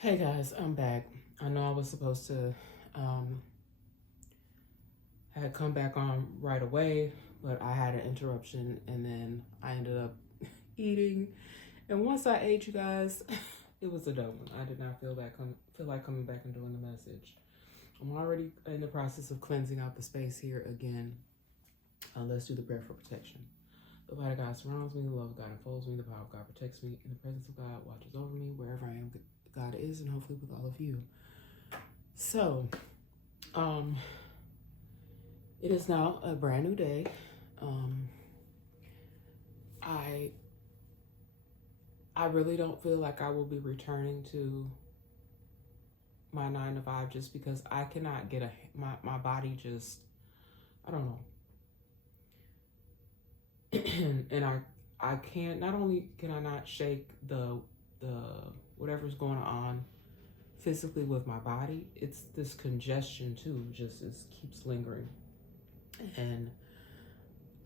Hey guys, I'm back. I know I was supposed to had come back on right away, but I had an interruption and then I ended up eating. And once I ate, you guys, it was a dumb one. I did not feel like coming back and doing the message. I'm already in the process of cleansing out the space here again. Let's do the prayer for protection. The light of God surrounds me, the love of God enfolds me, the power of God protects me, and the presence of God watches over me wherever I am. God is, and hopefully with all of you. So, um, it is now a brand new day. Um, I I really don't feel like I will be returning to my 9 to 5 just because I cannot get my body just I don't know. And I can't, not only can I not shake the whatever's going on physically with my body, it's this congestion too, just it keeps lingering. And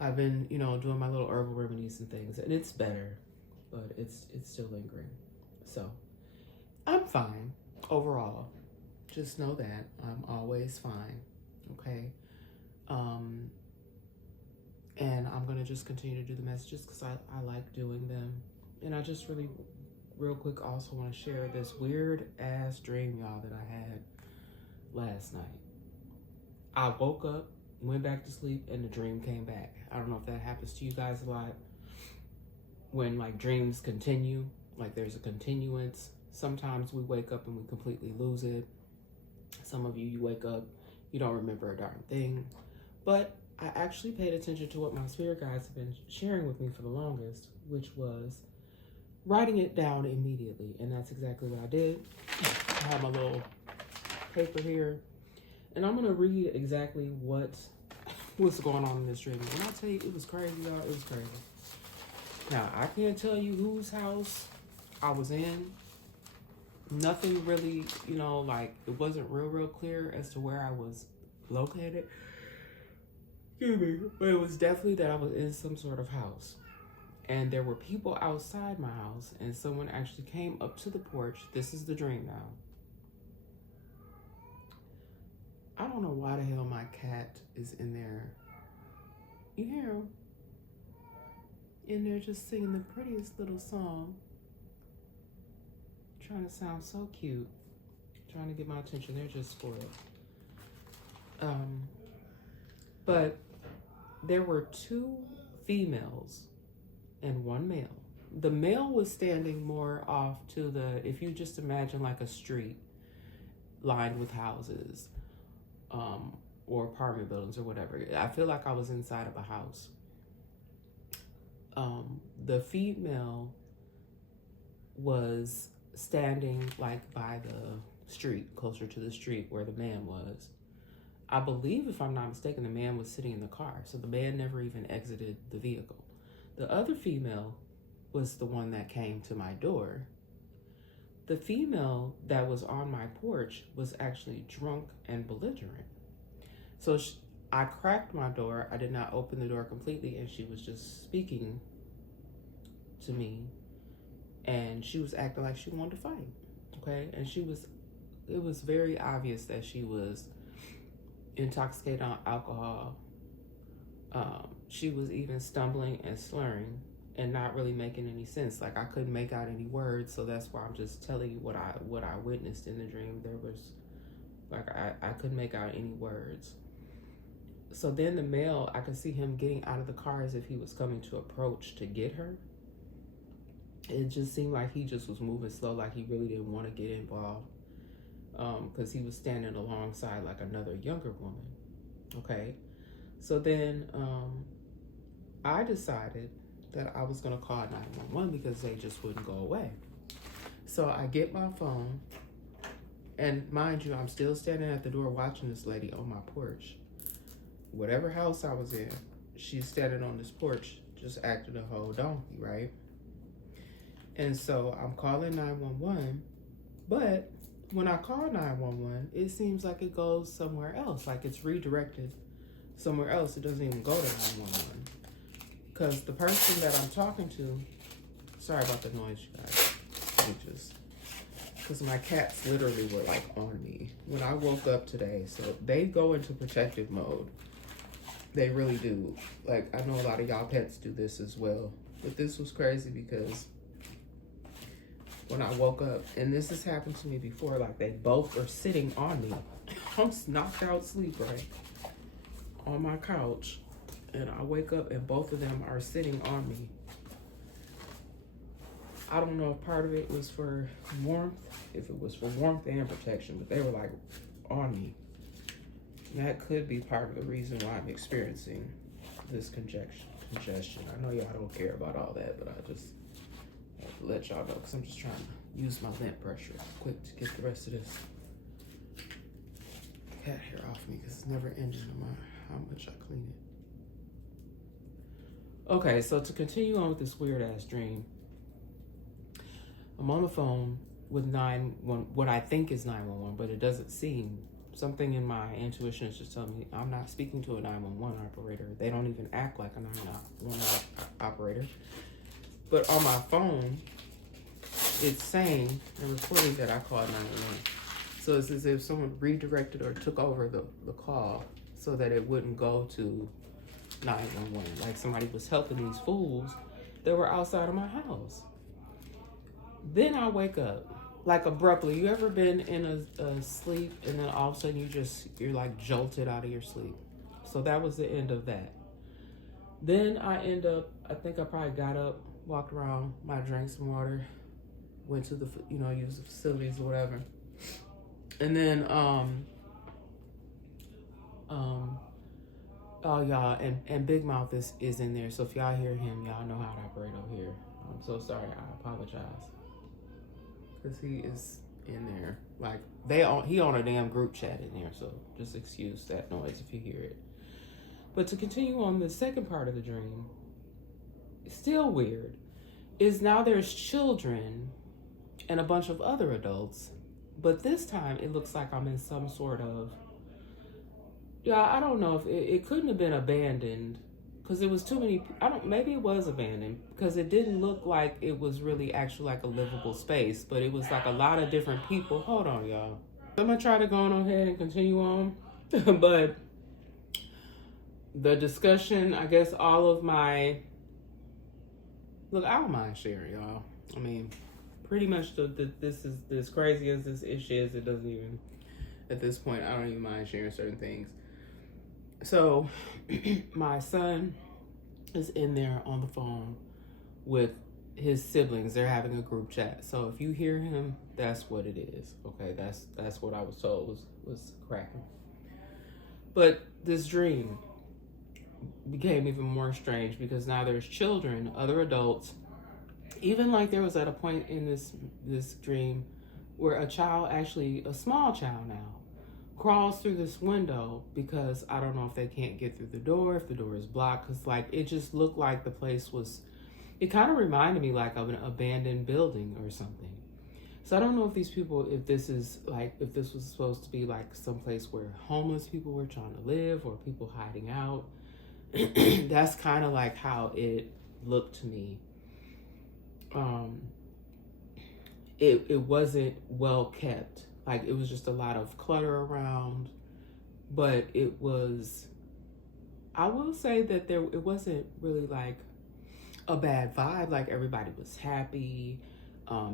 I've been, doing my little herbal remedies and things, and it's better, but it's still lingering. So I'm fine overall. Just know that I'm always fine. Okay. Um, and I'm gonna just continue to do the messages because I like doing them. And I just really, real quick, also want to share this weird ass dream, y'all, that I had last night. I woke up, went back to sleep, and the dream came back. I don't know if that happens to you guys a lot. When like dreams continue, like there's a continuance. Sometimes we wake up and we completely lose it. Some of you wake up, you don't remember a darn thing. But I actually paid attention to what my spirit guides have been sharing with me for the longest, which was writing it down immediately. And that's exactly what I did. I have my little paper here, and I'm gonna read exactly what's going on in this dream. And I'll tell you, it was crazy, y'all. It was crazy. Now, I can't tell you whose house I was in. Nothing really, like it wasn't real clear as to where I was located. Excuse me. But it was definitely that I was in some sort of house. And there were people outside my house, and someone actually came up to the porch. This is the dream now. I don't know why the hell my cat is in there. You hear him? In there just singing the prettiest little song. Trying to sound so cute. Trying to get my attention. They're just spoiled. But there were 2 females and 1 male. The male was standing more off to the, if you just imagine like a street lined with houses, or apartment buildings or whatever. I feel like I was inside of a house. The female was standing like by the street, closer to the street where the man was. I believe, if I'm not mistaken, the man was sitting in the car, so the man never even exited the vehicle. The other female was the one that came to my door. The female that was on my porch was actually drunk and belligerent. So I cracked my door. I did not open the door completely, and she was just speaking to me, and she was acting like she wanted to fight. Okay, and it was very obvious that she was intoxicated on alcohol. She was even stumbling and slurring and not really making any sense. Like I couldn't make out any words, so that's why I'm just telling you what I witnessed in the dream. There was like I couldn't make out any words. So then the male, I could see him getting out of the car as if he was coming to approach to get her. It just seemed like he just was moving slow, like he really didn't want to get involved, because he was standing alongside like another younger woman. Okay, so then I decided that I was going to call 911 because they just wouldn't go away. So I get my phone, and mind you, I'm still standing at the door watching this lady on my porch. Whatever house I was in, she's standing on this porch just acting a whole donkey, right? And so I'm calling 911, but when I call 911, it seems like it goes somewhere else, like it's redirected somewhere else. It doesn't even go to 911. Because the person that I'm talking to, sorry about the noise, you guys. Let me just because my cats literally were like on me when I woke up today. So they go into protective mode. They really do. Like, I know a lot of y'all pets do this as well. But this was crazy because when I woke up, and this has happened to me before, like they both are sitting on me. I'm knocked out sleep, right? On my couch. And I wake up and both of them are sitting on me. I don't know if part of it was for warmth, if it was for warmth and protection, but they were like on me. And that could be part of the reason why I'm experiencing this congestion. I know y'all don't care about all that, but I just have to let y'all know because I'm just trying to use my vent pressure quick to get the rest of this cat hair off me because it's never ending no matter how much I clean it. Okay, so to continue on with this weird ass dream, I'm on the phone with 911, what I think is 911, but it doesn't seem. Something in my intuition is just telling me I'm not speaking to a 911 operator. They don't even act like a 911 operator. But on my phone, it's saying and recording that I called 911. So it's as if someone redirected or took over the call so that it wouldn't go to 911. Like somebody was helping these fools that were outside of my house. Then I wake up. Like abruptly. You ever been in a sleep and then all of a sudden you're like jolted out of your sleep? So that was the end of that. Then I think I probably got up, walked around, might have drank some water, went to the, used the facilities or whatever. And then, oh y'all, and Big Mouth is in there. So if y'all hear him, y'all know how to operate over here. I'm so sorry, I apologize. Because he is in there. Like, he on a damn group chat in there, so just excuse that noise if you hear it. But to continue on the second part of the dream, still weird, is now there's children and a bunch of other adults, but this time it looks like I'm in some sort of, I don't know if it couldn't have been abandoned, because it was too many, maybe it was abandoned, because it didn't look like it was really actually like a livable space, but it was like a lot of different people. Hold on, y'all. I'm going to try to go on ahead and continue on, but the discussion, I guess all of my, look, I don't mind sharing, y'all. I mean, pretty much this is as crazy as this issue is, it doesn't even, at this point, I don't even mind sharing certain things. So my son is in there on the phone with his siblings. They're having a group chat. So if you hear him, that's what it is. Okay, that's what I was told was cracking. But this dream became even more strange because now there's children, other adults. Even like there was at a point in this dream where a child, actually a small child now, crawls through this window because I don't know if they can't get through the door, if the door is blocked, because like it just looked like the place was, it kind of reminded me like of an abandoned building or something. So I don't know if these people, if this was supposed to be like some place where homeless people were trying to live or people hiding out. That's kind of like how it looked to me. It wasn't well kept. Like, it was just a lot of clutter around, but it was, I will say that it wasn't really like a bad vibe. Like, everybody was happy.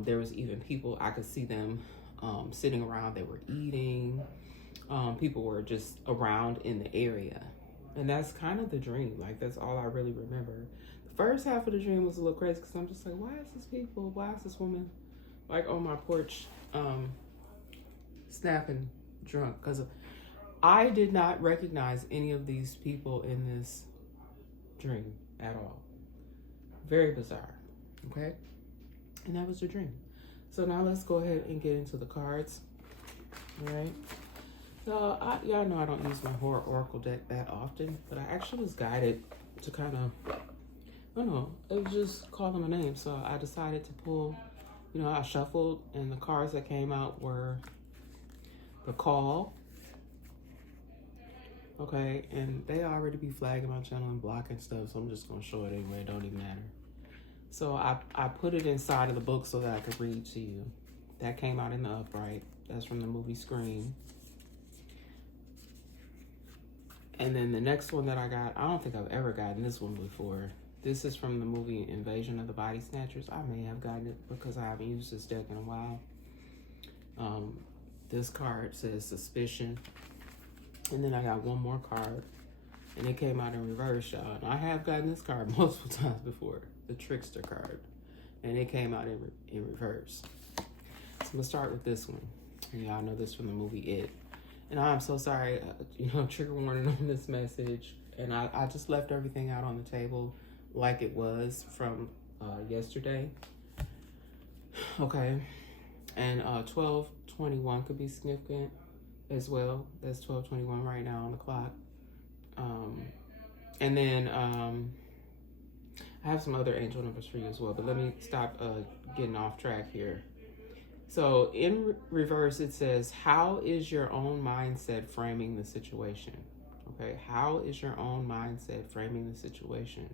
There was even people, I could see them sitting around, they were eating. People were just around in the area. And that's kind of the dream. Like, that's all I really remember. The first half of the dream was a little crazy because I'm just like, why is this woman like on my porch snapping drunk? Because I did not recognize any of these people in this dream at all. Very bizarre. Okay? And that was the dream. So now let's go ahead and get into the cards. All right? So y'all know I don't use my Horror Oracle deck that often, but I actually was guided to kind of, I don't know, it was just calling my name. So I decided to pull, I shuffled, and the cards that came out were the Call. Okay, and they already be flagging my channel and blocking stuff, so I'm just going to show it anyway. It don't even matter. So I put it inside of the book so that I could read to you. That came out in the upright. That's from the movie Scream. And then the next one that I got, I don't think I've ever gotten this one before. This is from the movie Invasion of the Body Snatchers. I may have gotten it because I haven't used this deck in a while. This card says Suspicion. And then I got one more card. And it came out in reverse, y'all. And I have gotten this card multiple times before. The Trickster card. And it came out in reverse. So I'm going to start with this one. And y'all know this from the movie It. And I'm so sorry, trigger warning on this message. And I just left everything out on the table like it was from yesterday. Okay. And 12:21 could be significant as well. That's 12:21 right now on the clock. And then I have some other angel numbers for you as well. But let me stop getting off track here. So in reverse, it says, how is your own mindset framing the situation? Okay, how is your own mindset framing the situation?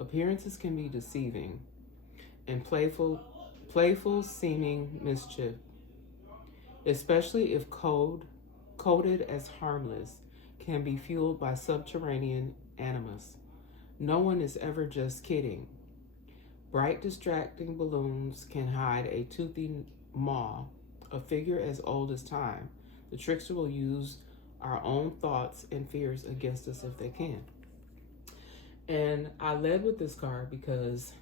Appearances can be deceiving and playful seeming mischief, especially if coded as harmless, can be fueled by subterranean animus. No one is ever just kidding. Bright, distracting balloons can hide a toothy maw, a figure as old as time. The trickster will use our own thoughts and fears against us if they can. And I led with this card because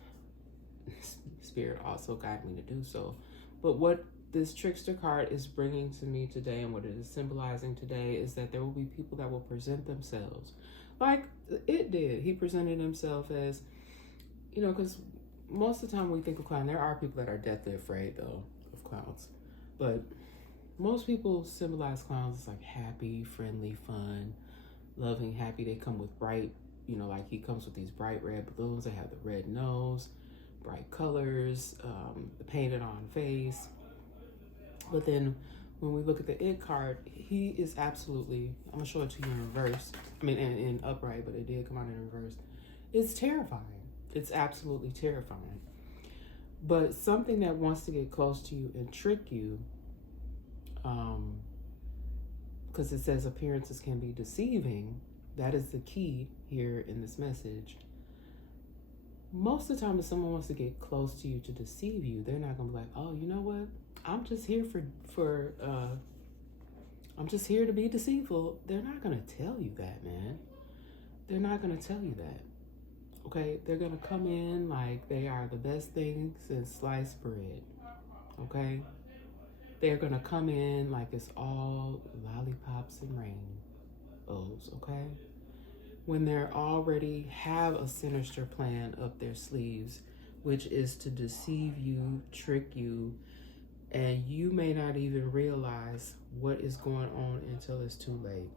Spirit also guided me to do so. But what this trickster card is bringing to me today and what it is symbolizing today is that there will be people that will present themselves like It did. He presented himself as, because most of the time when we think of clown, there are people that are deathly afraid though of clowns, but most people symbolize clowns as like happy, friendly, fun, loving, happy. They come with bright, like he comes with these bright red balloons. They have the red nose, bright colors, the painted on face. But then when we look at the It card, he is absolutely, I'm gonna show it to you in reverse. In upright, but it did come out in reverse. It's terrifying. It's absolutely terrifying. But something that wants to get close to you and trick you, because it says appearances can be deceiving, that is the key here in this message. Most of the time, if someone wants to get close to you to deceive you, they're not gonna be like, oh, you know what? I'm just here I'm just here to be deceitful. They're not gonna tell you that, man. They're not gonna tell you that. Okay, they're gonna come in like they are the best thing since sliced bread. Okay, they're gonna come in like it's all lollipops and rainbows. Okay, when they already have a sinister plan up their sleeves, which is to deceive you, trick you, and you may not even realize what is going on until it's too late.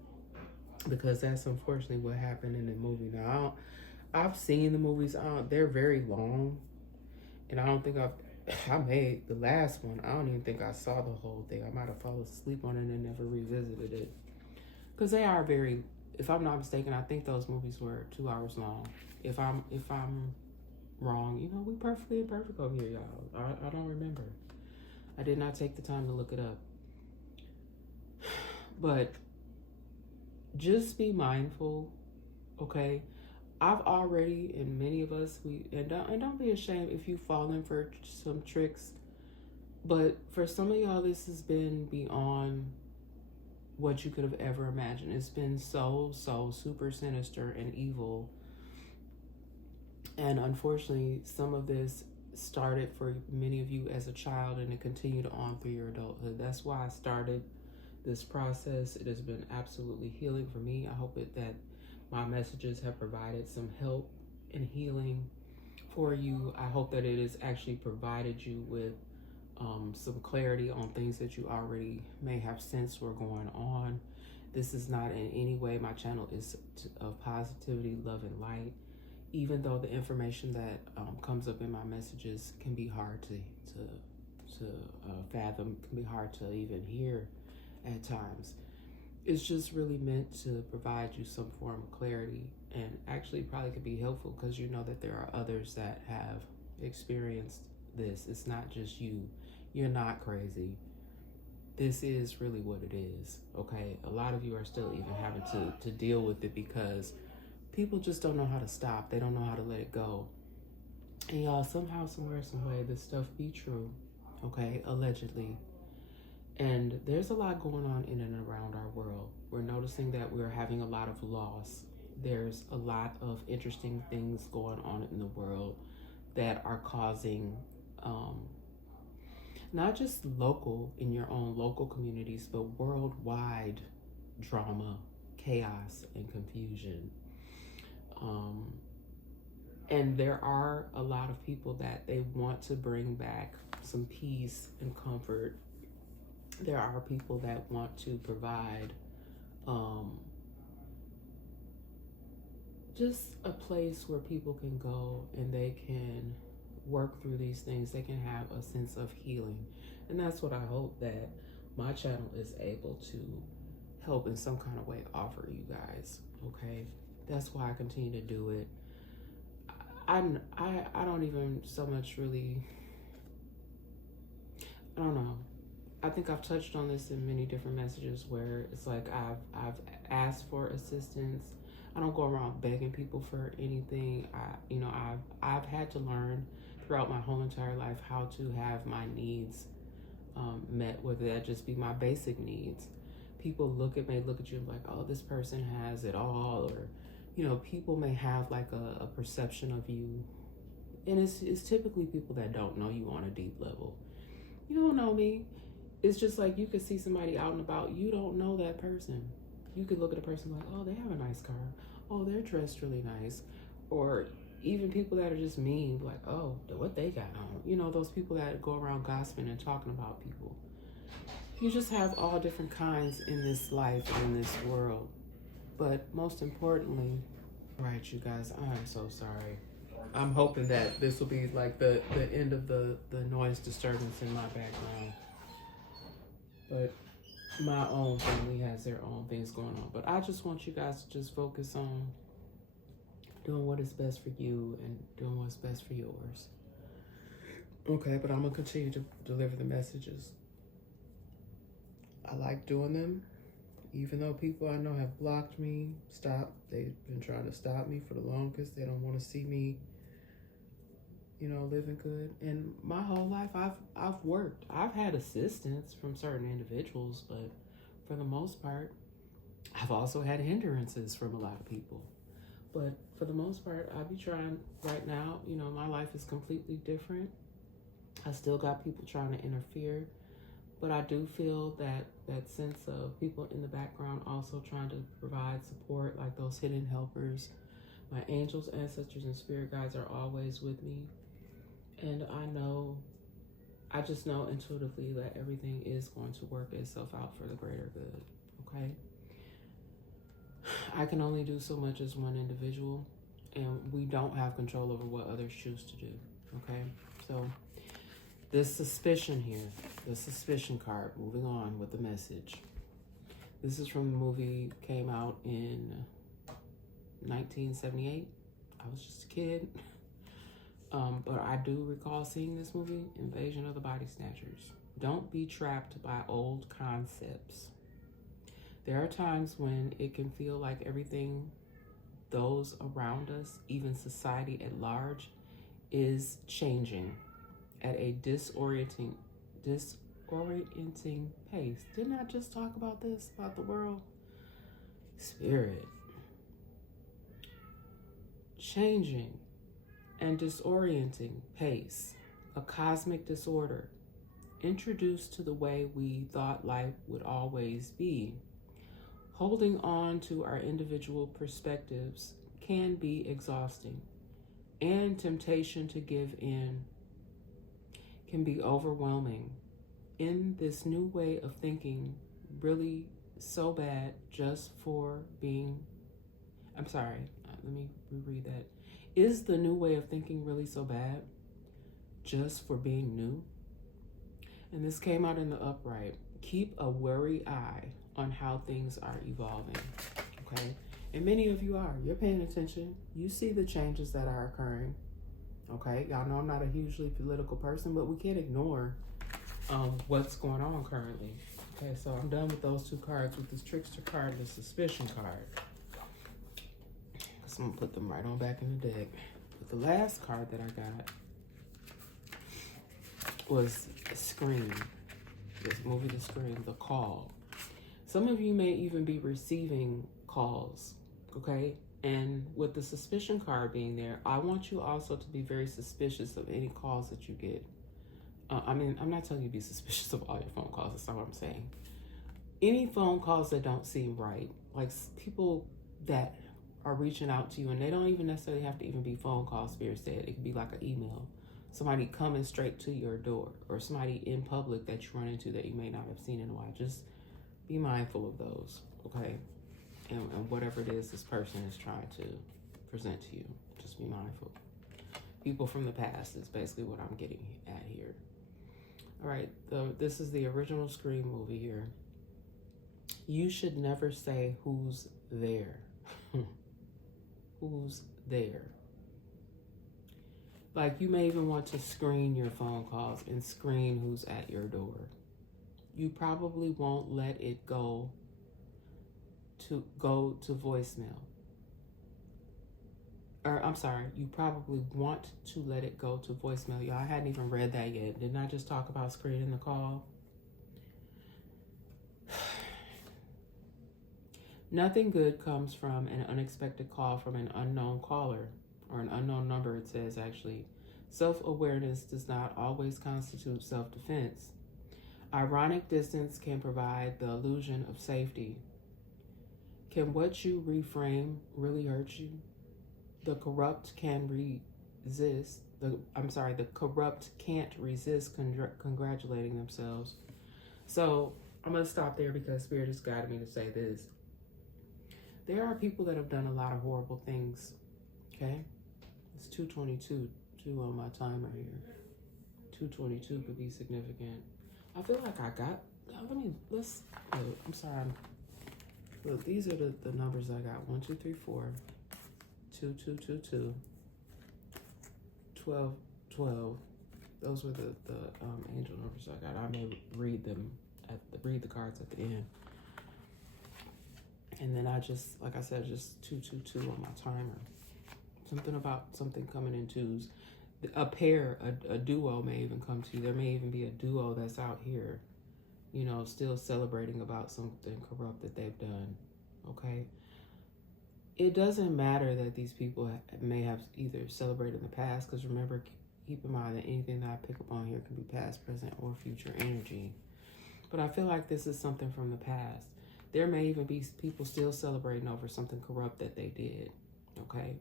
Because that's unfortunately what happened in the movie. Now, I've seen the movies. They're very long, and I don't think I made the last one. I don't even think I saw the whole thing. I might have fallen asleep on it and never revisited it. Because they are very, if I'm not mistaken, I think those movies were 2 hours long. If I'm wrong, we perfectly imperfect over here, y'all. I don't remember. I did not take the time to look it up. But just be mindful, okay? I've already, and many of us, don't be ashamed if you've fallen for some tricks. But for some of y'all, this has been beyond what you could have ever imagined. It's been so super sinister and evil. And unfortunately, some of this started for many of you as a child, and it continued on through your adulthood. That's why I started this process. It has been absolutely healing for me. I hope that my messages have provided some help and healing for you. I hope that it has actually provided you with some clarity on things that you already may have sensed were going on. This is not in any way, my channel is of positivity, love, and light. Even though the information that comes up in my messages can be hard to fathom, can be hard to even hear at times. It's just really meant to provide you some form of clarity, and actually probably could be helpful because you know that there are others that have experienced this. It's not just you. You're not crazy. This is really what it is, okay? A lot of you are still even having to deal with it because people just don't know how to stop. They don't know how to let it go. And y'all, somehow, somewhere, some way, this stuff be true, okay? Allegedly. And there's a lot going on in and around our world. We're noticing that we're having a lot of loss. There's a lot of interesting things going on in the world that are causing not just local, in your own local communities, but worldwide drama, chaos, and confusion. And there are a lot of people that they want to bring back some peace and comfort. There are people that want to provide just a place where people can go and they can work through these things. They can have a sense of healing. And that's what I hope that my channel is able to help in some kind of way offer you guys, okay? That's why I continue to do it. I don't even so much really, I don't know. I think I've touched on this in many different messages where it's like I've asked for assistance. I don't go around begging people for anything. I've had to learn throughout my whole entire life how to have my needs met, whether that just be my basic needs. People look at you and like, oh, this person has it all, or people may have like a perception of you, and it's typically people that don't know you on a deep level. You don't know me. It's just like you could see somebody out and about. You don't know that person. You could look at a person like, oh, they have a nice car. Oh, they're dressed really nice. Or even people that are just mean, like, oh, what they got on. Those people that go around gossiping and talking about people. You just have all different kinds in this life and in this world. But most importantly, right, you guys, I'm so sorry. I'm hoping that this will be like the end of the noise disturbance in my background. But my own family has their own things going on. But I just want you guys to just focus on doing what is best for you and doing what's best for yours. Okay, but I'm going to continue to deliver the messages. I like doing them. Even though people I know have blocked me, they've been trying to stop me for the longest. They don't want to see me, living good. And my whole life, I've worked. I've had assistance from certain individuals, but for the most part, I've also had hindrances from a lot of people. But for the most part, I be trying right now. My life is completely different. I still got people trying to interfere. But I do feel that sense of people in the background also trying to provide support, like those hidden helpers. My angels, ancestors, and spirit guides are always with me. And I just know intuitively that everything is going to work itself out for the greater good, okay? I can only do so much as one individual, and we don't have control over what others choose to do, okay? So this suspicion here, the suspicion card, moving on with the message. This is from the movie, came out in 1978. I was just a kid. But I do recall seeing this movie, Invasion of the Body Snatchers. Don't be trapped by old concepts. There are times when it can feel like everything, those around us, even society at large, is changing at a disorienting pace. Didn't I just talk about this, about the world? Spirit. Changing and disorienting pace, a cosmic disorder introduced to the way we thought life would always be. Holding on to our individual perspectives can be exhausting, and temptation to give in can be overwhelming. In this new way of thinking, really so bad just for being, I'm sorry, let me reread that. Is the new way of thinking really so bad just for being new? And this came out in the upright. Keep a wary eye on how things are evolving, okay? And many of you are. You're paying attention. You see the changes that are occurring, okay? Y'all know I'm not a hugely political person, but we can't ignore what's going on currently. Okay, so I'm done with those two cards, with this trickster card and the suspicion card. So I'm gonna put them right on back in the deck. But the last card that I got was Scream. This movie, The Scream, The Call. Some of you may even be receiving calls, okay? And with the suspicion card being there, I want you also to be very suspicious of any calls that you get. I mean, I'm not telling you to be suspicious of all your phone calls. That's not what I'm saying. Any phone calls that don't seem right, like people that are reaching out to you, and they don't even necessarily have to even be phone calls, Spirit said. It could be like an email. Somebody coming straight to your door, or somebody in public that you run into that you may not have seen in a while. Just be mindful of those, okay? And whatever it is this person is trying to present to you, just be mindful. People from the past is basically what I'm getting at here. All right, this is the original Scream movie here. You should never say who's there. Who's there? Like, you may even want to screen your phone calls and screen who's at your door. You probably won't let it go to voicemail. Or I'm sorry, you probably want to let it go to voicemail. Y'all, I hadn't even read that yet. Didn't I just talk about screening the call? Nothing good comes from an unexpected call from an unknown caller, or an unknown number, it says actually. Self-awareness does not always constitute self-defense. Ironic distance can provide the illusion of safety. Can what you reframe really hurt you? The corrupt can resist. The corrupt can't resist congratulating themselves. So I'm going to stop there because Spirit has guided me to say this. There are people that have done a lot of horrible things, okay? It's 2:22, 2 on my timer here. 2:22 could be significant. I feel like I got, I'm sorry. Look, these are the numbers I got. 1, 2, 3, 4, 2, 2, 2, 2, 12, 12. Those were the angel numbers I got. I may read the cards at the end. And then I just, like I said, just 2, 2, 2 on my timer. Something about something coming in twos. A pair, a duo may even come to you. There may even be a duo that's out here, you know, still celebrating about something corrupt that they've done, okay? It doesn't matter that these people may have either celebrated in the past, because remember, keep in mind that anything that I pick up on here can be past, present, or future energy. But I feel like this is something from the past. There may even be people still celebrating over something corrupt that they did, okay?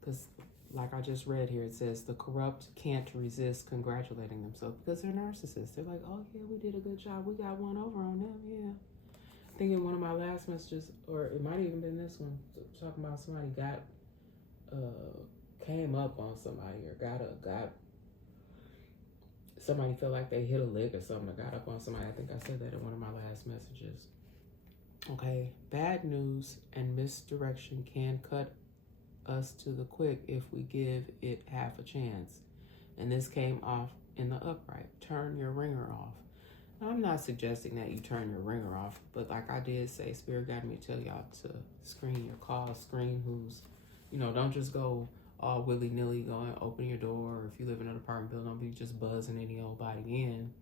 Because like I just read here, it says the corrupt can't resist congratulating themselves because they're narcissists. They're like, oh yeah, we did a good job. We got one over on them, yeah. I think in one of my last messages, or it might even been this one, talking about somebody came up on somebody, or somebody felt like they hit a lick or something, or got up on somebody. I think I said that in one of my last messages. Okay, bad news and misdirection can cut us to the quick if we give it half a chance. And this came off in the upright. Turn your ringer off. Now, I'm not suggesting that you turn your ringer off, but like I did say, Spirit got me to tell y'all to screen your calls, screen who's, don't just go all willy-nilly, go and open your door, or if you live in an apartment building, don't be just buzzing any old body in.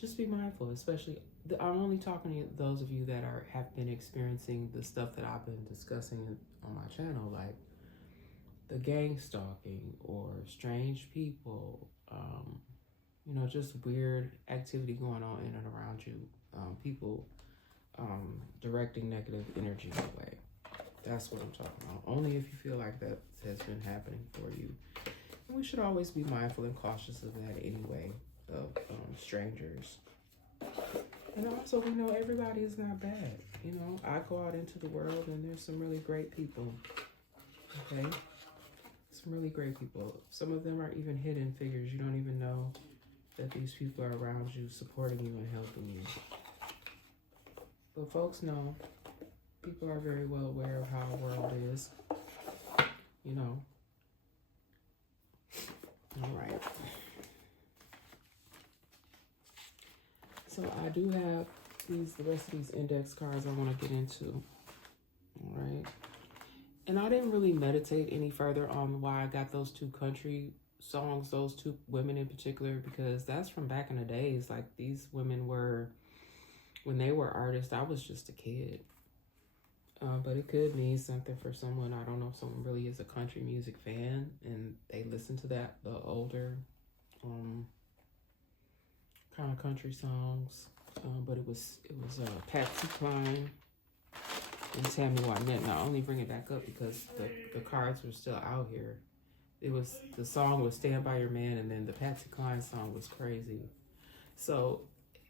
Just be mindful, especially, I'm only talking to those of you that have been experiencing the stuff that I've been discussing on my channel, like the gang stalking or strange people, just weird activity going on in and around you, people directing negative energy away. That's what I'm talking about. Only if you feel like that has been happening for you. And we should always be mindful and cautious of that anyway, of strangers. And also, we know everybody is not bad. I go out into the world and there's some really great people, okay? Some really great people. Some of them are even hidden figures. You don't even know that these people are around you, supporting you and helping you. But folks know, people are very well aware of how the world is. All right. So I do have the rest of these index cards I want to get into. All right. And I didn't really meditate any further on why I got those two country songs, those two women in particular, because that's from back in the days. Like, these women were, when they were artists, I was just a kid. But it could mean something for someone. I don't know if someone really is a country music fan and they listen to the older kind of country songs. But it was Patsy Cline and Tammy Wynette. Now I only bring it back up because the cards were still out here. The song was "Stand by Your Man," and then the Patsy Cline song was "Crazy." So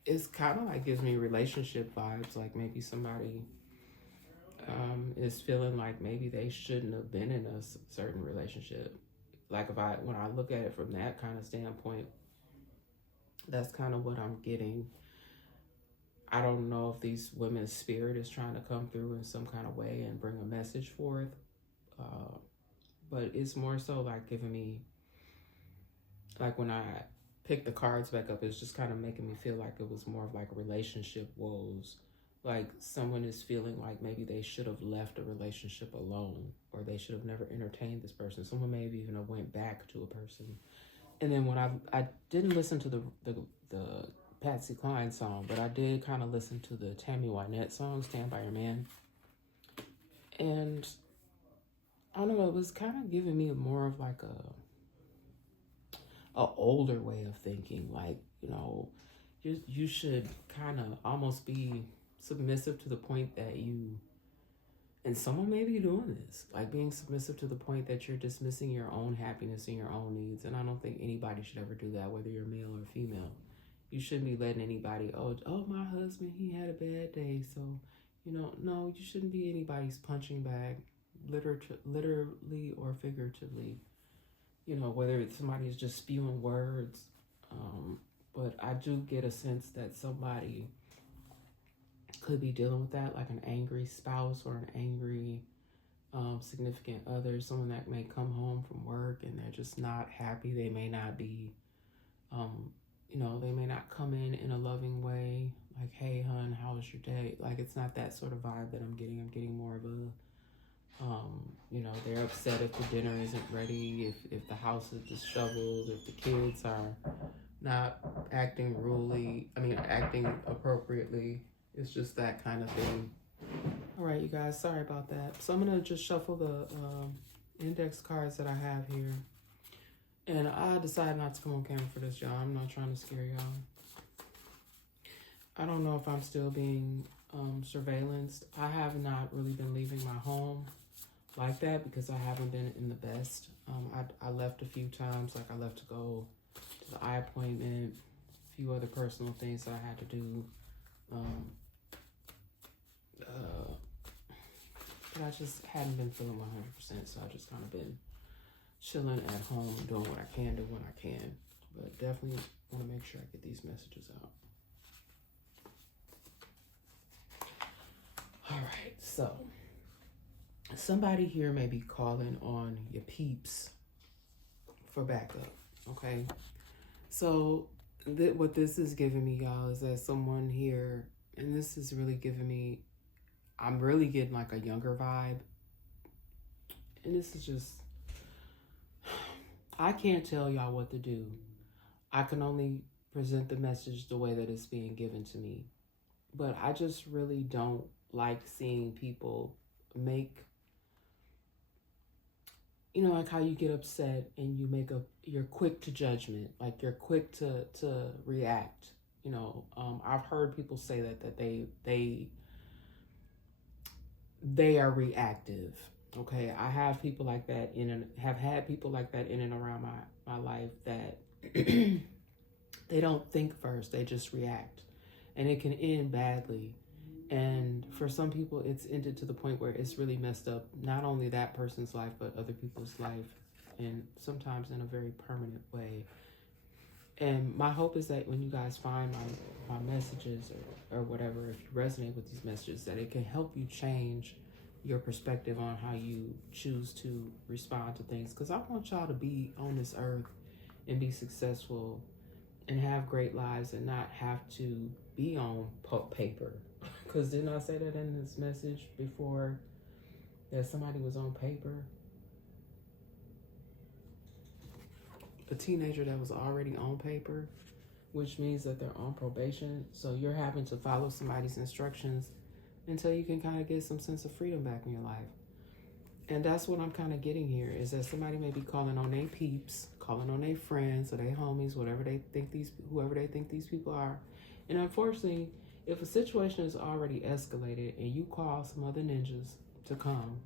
it's kind of like gives me relationship vibes. Like maybe somebody is feeling like maybe they shouldn't have been in a certain relationship. Like when I look at it from that kind of standpoint, that's kind of what I'm getting. I don't know if these women's spirit is trying to come through in some kind of way and bring a message forth. But it's more so like giving me, like when I pick the cards back up, it's just kind of making me feel like it was more of like relationship woes. Like someone is feeling like maybe they should have left a relationship alone, or they should have never entertained this person. Someone maybe even went back to a person. And then when I didn't listen to the Patsy Cline song, but I did kind of listen to the Tammy Wynette song, "Stand by Your Man." And I don't know, it was kind of giving me more of like a older way of thinking. Like, you should kind of almost be submissive to the point that and someone may be doing this, like being submissive to the point that you're dismissing your own happiness and your own needs. And I don't think anybody should ever do that, whether you're male or female. You shouldn't be letting anybody, oh, my husband, he had a bad day, so, no, you shouldn't be anybody's punching bag, literally or figuratively, whether it's somebody is just spewing words. But I do get a sense that somebody could be dealing with that, like an angry spouse or an angry significant other, someone that may come home from work and they're just not happy. They may not be, they may not come in a loving way, like, "Hey, hun, how was your day?" Like, it's not that sort of vibe that I'm getting. I'm getting more of a, they're upset if the dinner isn't ready, if the house is disheveled, if the kids are not acting acting appropriately. It's just that kind of thing. All right, you guys, sorry about that. So I'm going to just shuffle the index cards that I have here. And I decided not to come on camera for this, y'all. I'm not trying to scare y'all. I don't know if I'm still being surveillanced. I have not really been leaving my home like that because I haven't been in the best. I left a few times, like I left to go to the eye appointment, a few other personal things that I had to do. But I just hadn't been feeling 100%, so I just kind of been chilling at home, doing what I can do when I can. But definitely want to make sure I get these messages out. All right, so somebody here may be calling on your peeps for backup, okay? So what this is giving me, y'all, is that someone here, and this is really giving me, I'm really getting like a younger vibe. And this is just, I can't tell y'all what to do. I can only present the message the way that it's being given to me. But I just really don't like seeing people make, like how you get upset and you're quick to judgment, like you're quick to react. I've heard people say that they are reactive. Okay, I have people like that have had people like that in and around my life that they don't think first, they just react, and it can end badly. And for some people, it's ended to the point where it's really messed up not only that person's life, but other people's life, and sometimes in a very permanent way. And my hope is that when you guys find my messages or whatever, if you resonate with these messages, that it can help you change your perspective on how you choose to respond to things. Because I want y'all to be on this earth and be successful and have great lives and not have to be on paper. Because didn't I say that in this message before, that somebody was on paper? A teenager that was already on paper, which means that they're on probation. So you're having to follow somebody's instructions until you can kind of get some sense of freedom back in your life. And that's what I'm kind of getting here, is that somebody may be calling on their peeps, calling on their friends or their homies, whoever they think these people are. And unfortunately, if a situation is already escalated and you call some other ninjas to come,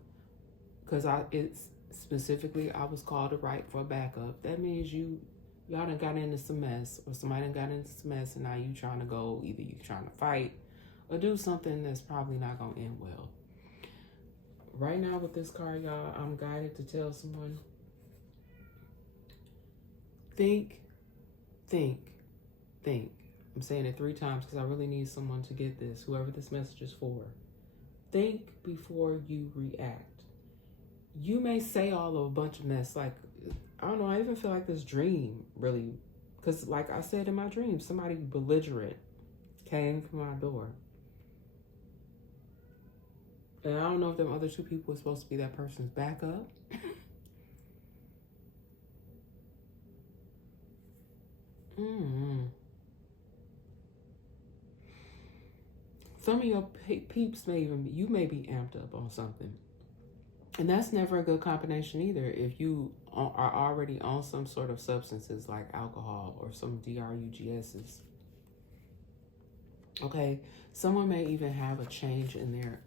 because it's specifically I was called to write for backup, that means y'all done got into some mess, or somebody done got into some mess, and now you trying to go, either you trying to fight or do something that's probably not going to end well. Right now with this card, y'all, I'm guided to tell someone, think. I'm saying it 3 times because I really need someone to get this, whoever this message is for. Think before you react. You may say all of a bunch of mess, like, I don't know, I even feel like this dream really, because like I said in my dream, somebody belligerent came from my door. And I don't know if them other 2 people are supposed to be that person's backup. Some of your peeps you may be amped up on something. And that's never a good combination either if you are already on some sort of substances like alcohol or some DRUGSs. Okay, someone may even have a change in their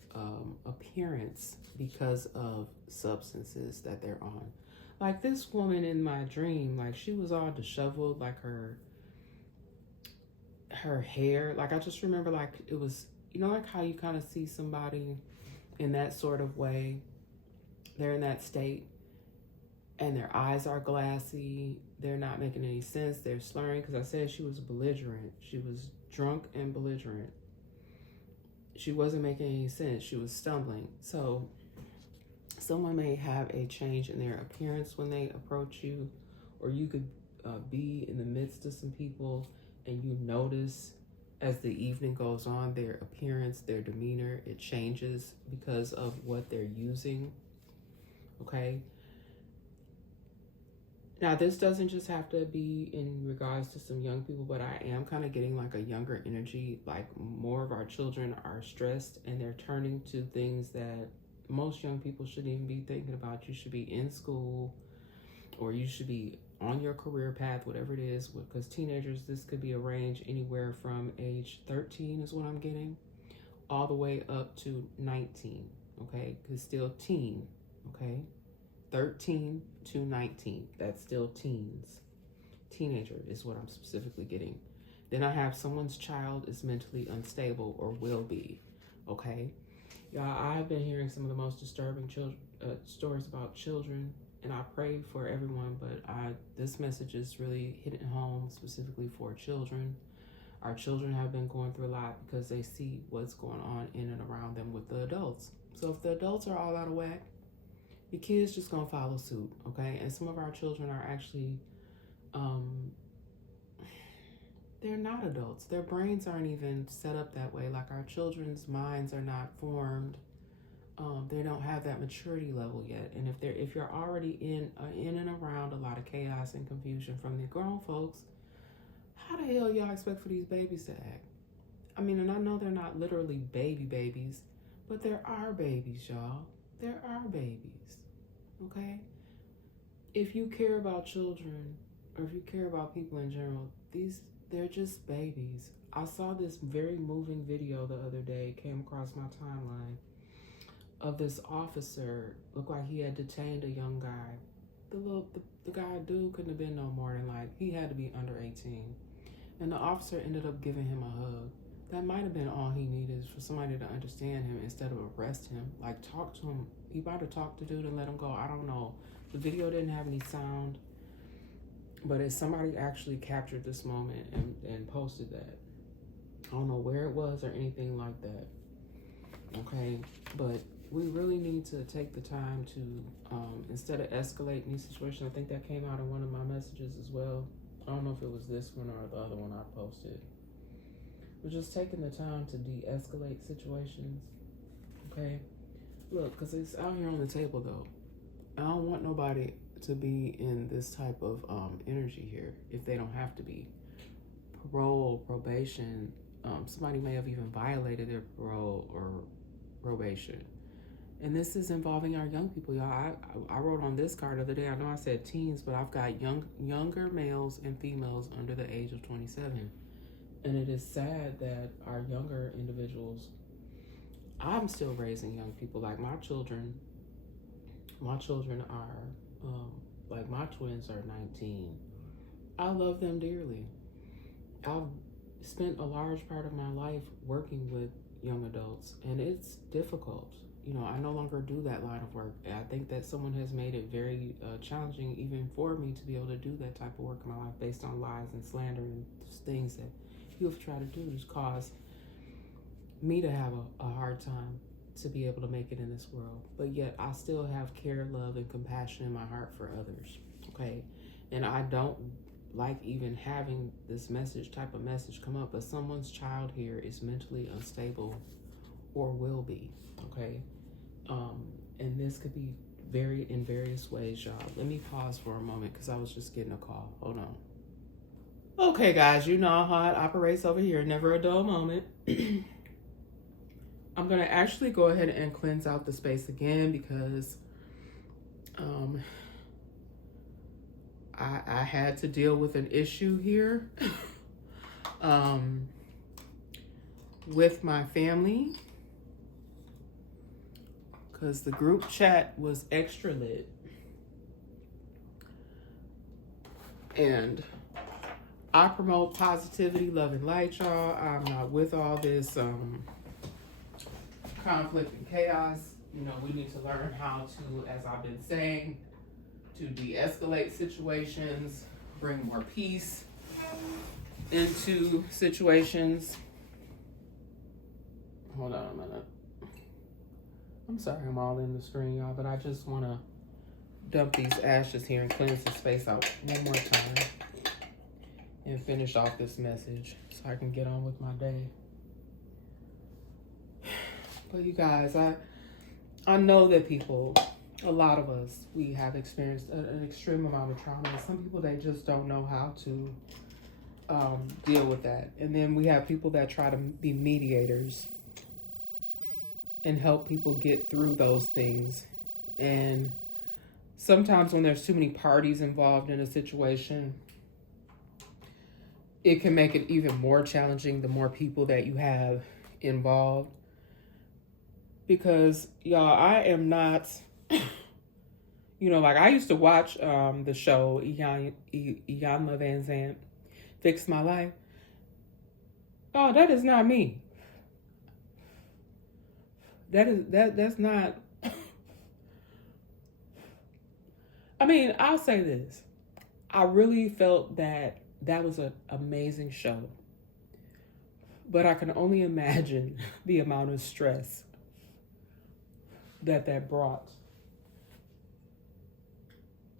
appearance because of substances that they're on. Like this woman in my dream, like she was all disheveled, like her hair. Like I just remember, like it was, like how you kind of see somebody in that sort of way. They're in that state and their eyes are glassy. They're not making any sense. They're slurring, because I said she was belligerent. She was drunk and belligerent. She wasn't making any sense. She was stumbling. So someone may have a change in their appearance when they approach you, or you could be in the midst of some people and you notice as the evening goes on, their appearance, their demeanor, it changes because of what they're using. Okay. Now, this doesn't just have to be in regards to some young people, but I am kind of getting like a younger energy. Like more of our children are stressed and they're turning to things that most young people shouldn't even be thinking about. You should be in school, or you should be on your career path, whatever it is. Because teenagers, this could be a range anywhere from age 13 is what I'm getting, all the way up to 19. Okay, because still teen. Okay, 13 to 19, that's still teens. Teenager is what I'm specifically getting. Then I have someone's child is mentally unstable or will be. Okay, y'all, I've been hearing some of the most disturbing stories about children, and I pray for everyone, but this message is really hitting home specifically for children. Our children have been going through a lot because they see what's going on in and around them with the adults. So if the adults are all out of whack, the kids just gonna follow suit, okay? And some of our children are actually, they're not adults. Their brains aren't even set up that way. Like our children's minds are not formed. They don't have that maturity level yet. And if you're already in and around a lot of chaos and confusion from the grown folks, how the hell y'all expect for these babies to act? I mean, and I know they're not literally babies, but there are babies, y'all. There are babies. Okay? If you care about children, or if you care about people in general, they're just babies. I saw this very moving video the other day, came across my timeline, of this officer, looked like he had detained a young guy. The dude couldn't have been no more than, like, he had to be under 18. And the officer ended up giving him a hug. That might have been all he needed, for somebody to understand him instead of arrest him. Like, talk to him. He might have talked to dude and let him go. I don't know. The video didn't have any sound, but if somebody actually captured this moment and posted that. I don't know where it was or anything like that. Okay, but we really need to take the time to, instead of escalating these situations, I think that came out in one of my messages as well. I don't know if it was this one or the other one I posted. We're just taking the time to de-escalate situations, okay? Look, because it's out here on the table, though. I don't want nobody to be in this type of energy here if they don't have to be. Parole, probation, somebody may have even violated their parole or probation. And this is involving our young people, y'all. I wrote on this card the other day, I know I said teens, but I've got younger males and females under the age of 27. And it is sad that our younger individuals, I'm still raising young people. Like my children are, like my twins are 19. I love them dearly. I've spent a large part of my life working with young adults, and it's difficult. You know, I no longer do that line of work. I think that someone has made it very challenging even for me to be able to do that type of work in my life based on lies and slander and things that you have tried to do to cause me to have a hard time to be able to make it in this world. But yet I still have care, love, and compassion in my heart for others, okay? And I don't like even having this type of message come up, but someone's child here is mentally unstable or will be, okay? And this could be in various ways, y'all. Let me pause for a moment because I was just getting a call. Hold on. Okay, guys, you know how it operates over here. Never a dull moment. I'm going to actually go ahead and cleanse out the space again because I had to deal with an issue here with my family because the group chat was extra lit. And I promote positivity, love, and light, y'all. I'm not with all this conflict and chaos. You know, we need to learn how to, as I've been saying, to de-escalate situations, bring more peace into situations. Hold on a minute. I'm sorry I'm all in the screen, y'all, but I just want to dump these ashes here and cleanse the space out one more time and finish off this message so I can get on with my day. But you guys, I know that people, a lot of us, we have experienced an extreme amount of trauma. Some people, they just don't know how to deal with that. And then we have people that try to be mediators and help people get through those things. And sometimes when there's too many parties involved in a situation, it can make it even more challenging the more people that you have involved. Because, y'all, I am not, you know, like I used to watch the show Iyanla Vanzant, Fix My Life. Oh, that is not me. That's not. I mean, I'll say this. I really felt that was an amazing show. But I can only imagine the amount of stress that brought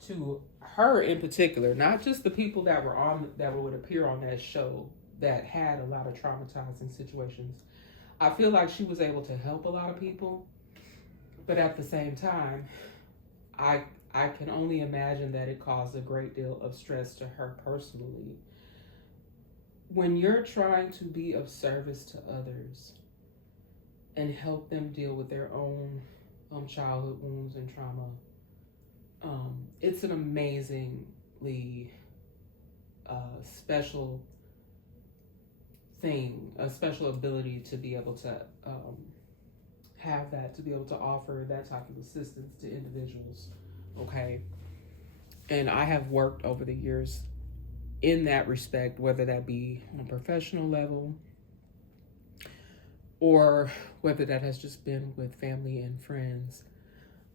to her in particular, not just the people that would appear on that show that had a lot of traumatizing situations. I feel like she was able to help a lot of people, but at the same time, I can only imagine that it caused a great deal of stress to her personally. When you're trying to be of service to others and help them deal with their own childhood wounds and trauma, it's an amazingly special thing, a special ability to be able to have that, to be able to offer that type of assistance to individuals, okay? And I have worked over the years in that respect, whether that be on a professional level or whether that has just been with family and friends.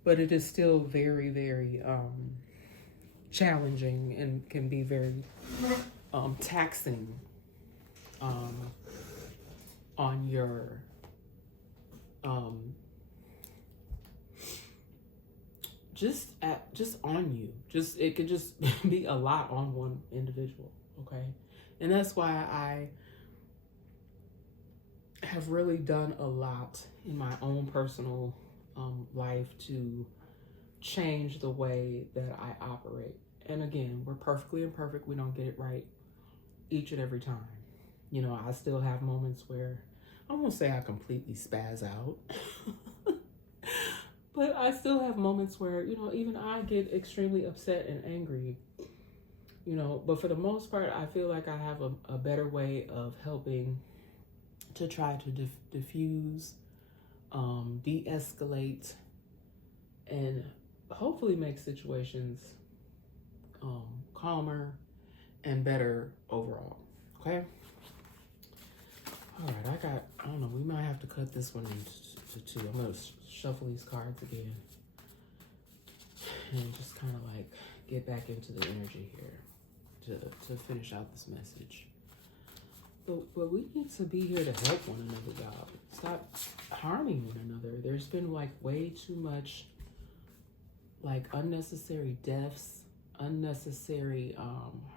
But it is still very, very challenging and can be very taxing on your just on you. It could just be a lot on one individual, okay? And that's why have really done a lot in my own personal life to change the way that I operate. And again, we're perfectly imperfect. We don't get it right each and every time. You know, I still have moments where I won't say I completely spaz out, but I still have moments where, you know, even I get extremely upset and angry, you know, but for the most part, I feel like I have a better way of helping to try to diffuse, de-escalate, and hopefully make situations calmer and better overall. Okay. All right. I don't know. We might have to cut this one into two. I'm going to shuffle these cards again and just kind of like get back into the energy here to finish out this message. But we need to be here to help one another, y'all. Stop harming one another. There's been like way too much like unnecessary deaths, unnecessary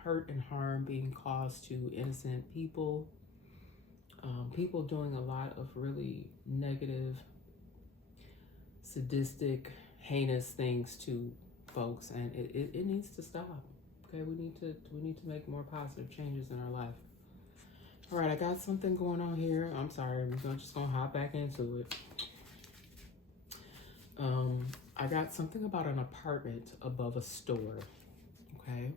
hurt and harm being caused to innocent people. People doing a lot of really negative, sadistic, heinous things to folks, and it needs to stop. Okay, we need to make more positive changes in our life. All right, I got something going on here. I'm sorry, I'm just gonna hop back into it. I got something about an apartment above a store. Okay.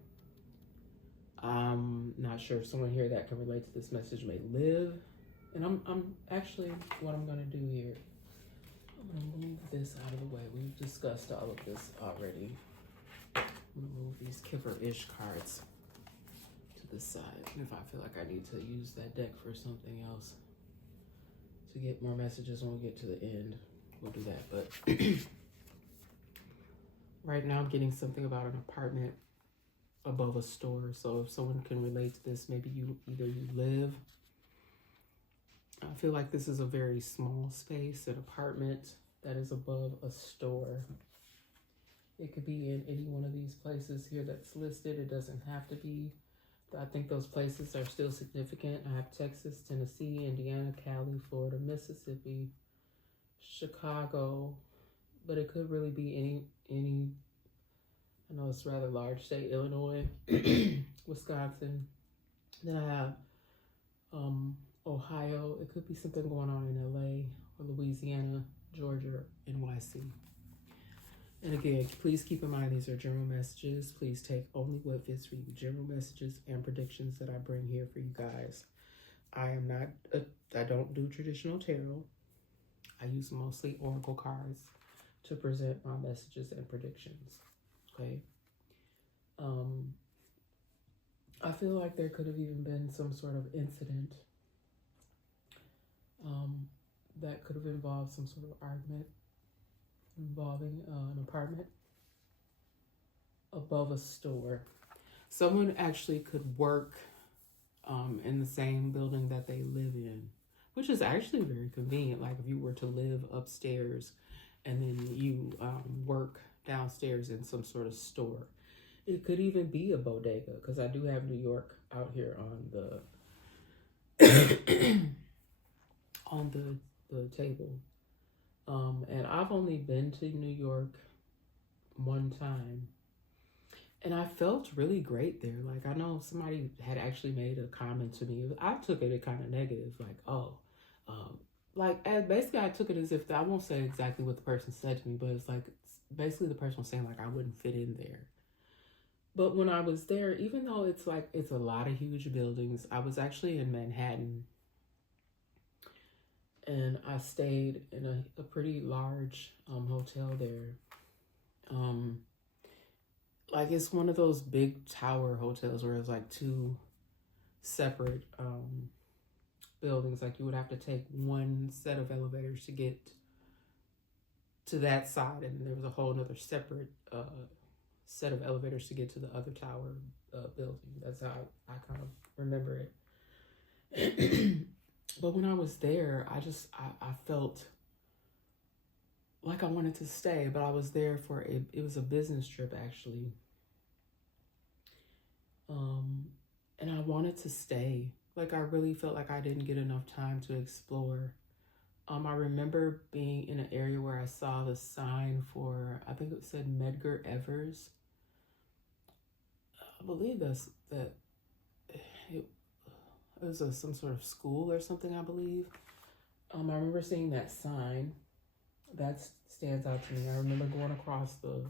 I'm not sure if someone here that can relate to this message may live. And I'm actually, what I'm gonna do here, I'm gonna move this out of the way. We've discussed all of this already. I'm gonna move these Kipper-ish cards to the side. And if I feel like I need to use that deck for something else to get more messages when we get to the end, we'll do that. But right now I'm getting something about an apartment above a store. So if someone can relate to this, maybe you live. I feel like this is a very small space, an apartment that is above a store. It could be in any one of these places here that's listed. It doesn't have to be. I think those places are still significant. I have Texas, Tennessee, Indiana, Cali, Florida, Mississippi, Chicago, but it could really be any. I know it's a rather large state, Illinois, Wisconsin. Then I have Ohio. It could be something going on in LA or Louisiana, Georgia, NYC. And again, please keep in mind these are general messages. Please take only what fits for you. General messages and predictions that I bring here for you guys. I don't do traditional tarot. I use mostly oracle cards to present my messages and predictions. Okay. I feel like there could have even been some sort of incident that could have involved some sort of argument involving an apartment above a store. Someone actually could work in the same building that they live in, which is actually very convenient. Like if you were to live upstairs and then you work downstairs in some sort of store. It could even be a bodega, because I do have New York out here on the on the table. And I've only been to New York one time, and I felt really great there. Like, I know somebody had actually made a comment to me. I took it kind of negative, like, basically I took it as if, I won't say exactly what the person said to me, but it's like, basically the person was saying like I wouldn't fit in there. But when I was there, even though it's a lot of huge buildings, I was actually in Manhattan, and I stayed in a pretty large hotel there. Like it's one of those big tower hotels where it's like two separate buildings. Like you would have to take one set of elevators to get to that side, and there was a whole other separate set of elevators to get to the other tower building. That's how I kind of remember it. But when I was there, I felt like I wanted to stay, but I was there for it was a business trip actually. And I wanted to stay, like I really felt like I didn't get enough time to explore. I remember being in an area where I saw the sign for, I think it said Medgar Evers. I believe that it was some sort of school or something, I believe. I remember seeing that sign. That stands out to me. I remember going across the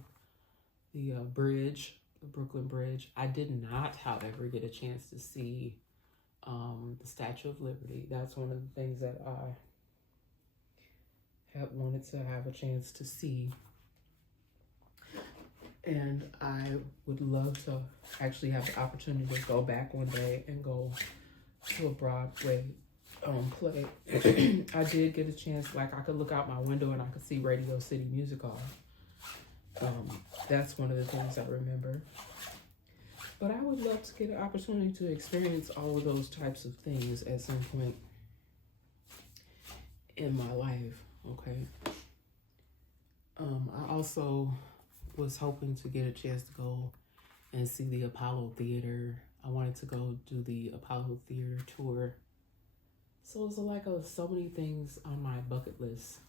bridge, the Brooklyn Bridge. I did not, however, get a chance to see the Statue of Liberty. That's one of the things that I have wanted to have a chance to see. And I would love to actually have the opportunity to go back one day and go to a Broadway play. I did get a chance, like I could look out my window and I could see Radio City Music Hall. That's one of the things I remember. But I would love to get an opportunity to experience all of those types of things at some point in my life, okay? I also was hoping to get a chance to go and see the Apollo Theater. I wanted to go do the Apollo Theater tour. So it's like so many things on my bucket list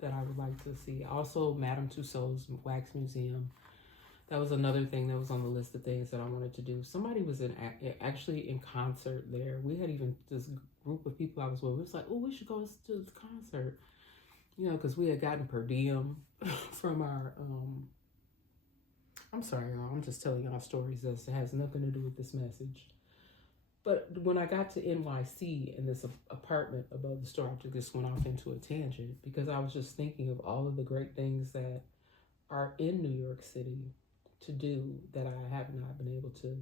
that I would like to see. Also, Madame Tussauds Wax Museum. That was another thing that was on the list of things that I wanted to do. Somebody was actually in concert there. We had even this group of people I was with. It was like, oh, we should go to the concert. You know, because we had gotten per diem from our, I'm sorry, y'all. I'm just telling y'all stories that has nothing to do with this message. But when I got to NYC in this apartment above the store, I just went off into a tangent because I was just thinking of all of the great things that are in New York City to do that I have not been able to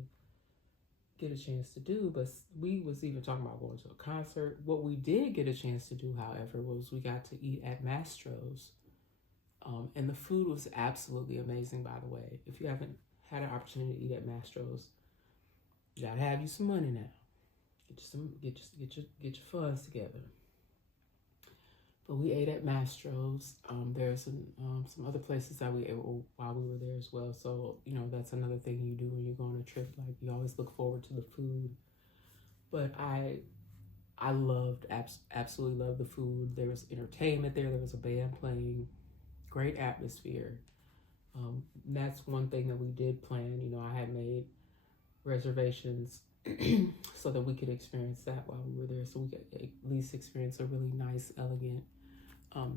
get a chance to do. But we was even talking about going to a concert. What we did get a chance to do, however, was we got to eat at Mastro's. And the food was absolutely amazing, by the way. If you haven't had an opportunity to eat at Mastro's, you gotta have you some money now. Get your funds together. But we ate at Mastro's. There's some other places that we ate while we were there as well. So, you know, that's another thing you do when you go on a trip. Like, you always look forward to the food. But I absolutely loved the food. There was entertainment there. There was a band playing. Great atmosphere. That's one thing that we did plan. You know, I had made reservations so that we could experience that while we were there. So we could at least experience a really nice, elegant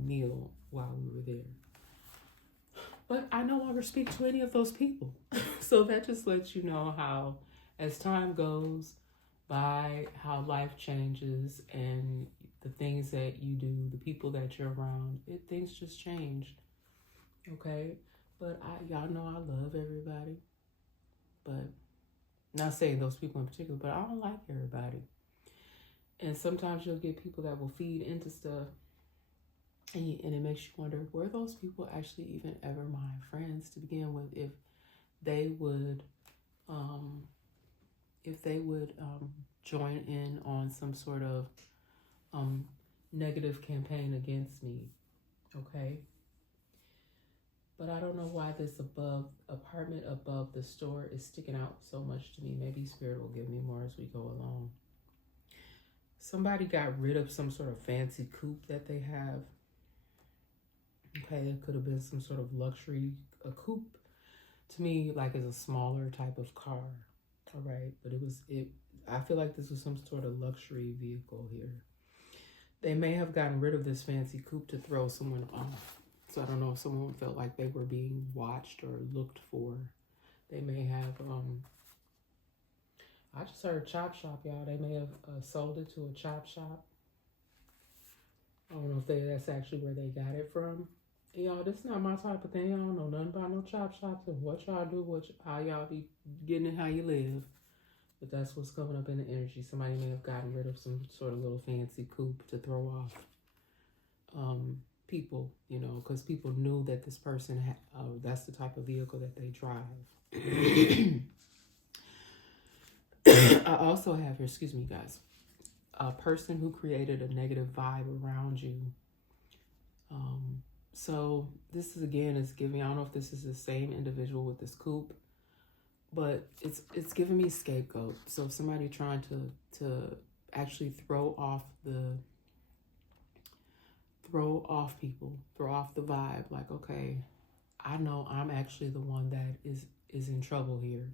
meal while we were there. But I no longer speak to any of those people. So that just lets you know how, as time goes by, how life changes and the things that you do, the people that you're around, things just change. Okay? But y'all know I love everybody. But not saying those people in particular, but I don't like everybody. And sometimes you'll get people that will feed into stuff and it makes you wonder, were those people actually even ever my friends to begin with? If they would join in on some sort of negative campaign against me, okay? But I don't know why this apartment above the store is sticking out so much to me. Maybe Spirit will give me more as we go along. Somebody got rid of some sort of fancy coupe that they have. Okay, it could have been some sort of luxury. A coupe, to me, like, is a smaller type of car. All right, but I feel like this was some sort of luxury vehicle here. They may have gotten rid of this fancy coupe to throw someone off. So I don't know if someone felt like they were being watched or looked for. They may have, I just heard chop shop, y'all. They may have sold it to a chop shop. I don't know if that's actually where they got it from. Y'all, this is not my type of thing. I don't know nothing about no chop shops and what y'all do, how y'all be getting it, how you live. But that's what's coming up in the energy. Somebody may have gotten rid of some sort of little fancy coupe to throw off people, you know, because people knew that this person that's the type of vehicle that they drive. I also have here, excuse me, guys, a person who created a negative vibe around you. So this is, again, it's giving, I don't know if this is the same individual with this coupe, but it's giving me scapegoat. So if somebody trying to actually throw off people, throw off the vibe. Like, okay, I know I'm actually the one that is in trouble here.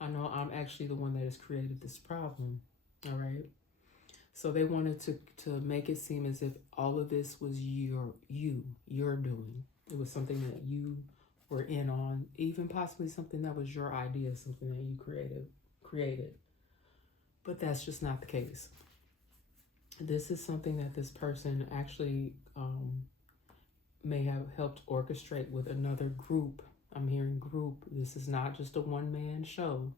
I know I'm actually the one that has created this problem. All right. So they wanted to make it seem as if all of this was your doing. It was something that you were in on, even possibly something that was your idea, something that you created. But that's just not the case. This is something that this person actually may have helped orchestrate with another group. I'm hearing group. This is not just a one-man show.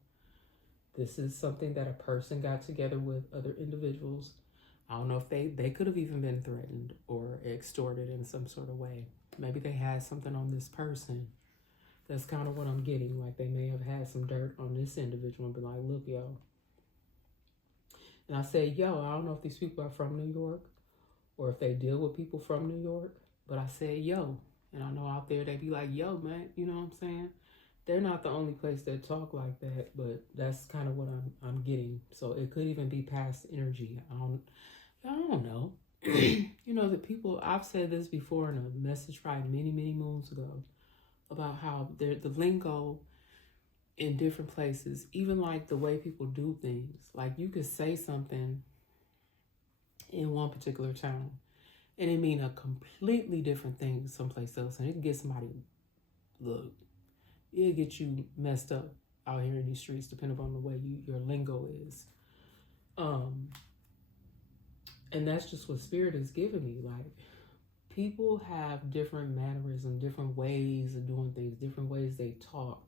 This is something that a person got together with other individuals. I don't know if they could have even been threatened or extorted in some sort of way. Maybe they had something on this person. That's kind of what I'm getting. Like, they may have had some dirt on this individual and be like, look, yo. And I say, yo, I don't know if these people are from New York or if they deal with people from New York, but I said, yo. And I know out there they be like, yo, man, you know what I'm saying? They're not the only place that talk like that, but that's kind of what I'm getting. So it could even be past energy. I don't know. You know, the people, I've said this before in a message probably many, many moons ago about how the lingo in different places, even like the way people do things. Like, you could say something in one particular town and it mean a completely different thing someplace else, and it can get somebody, look, it'll get you messed up out here in these streets depending on the way your lingo is. And that's just what Spirit is giving me. Like, people have different mannerisms, different ways of doing things, different ways they talk.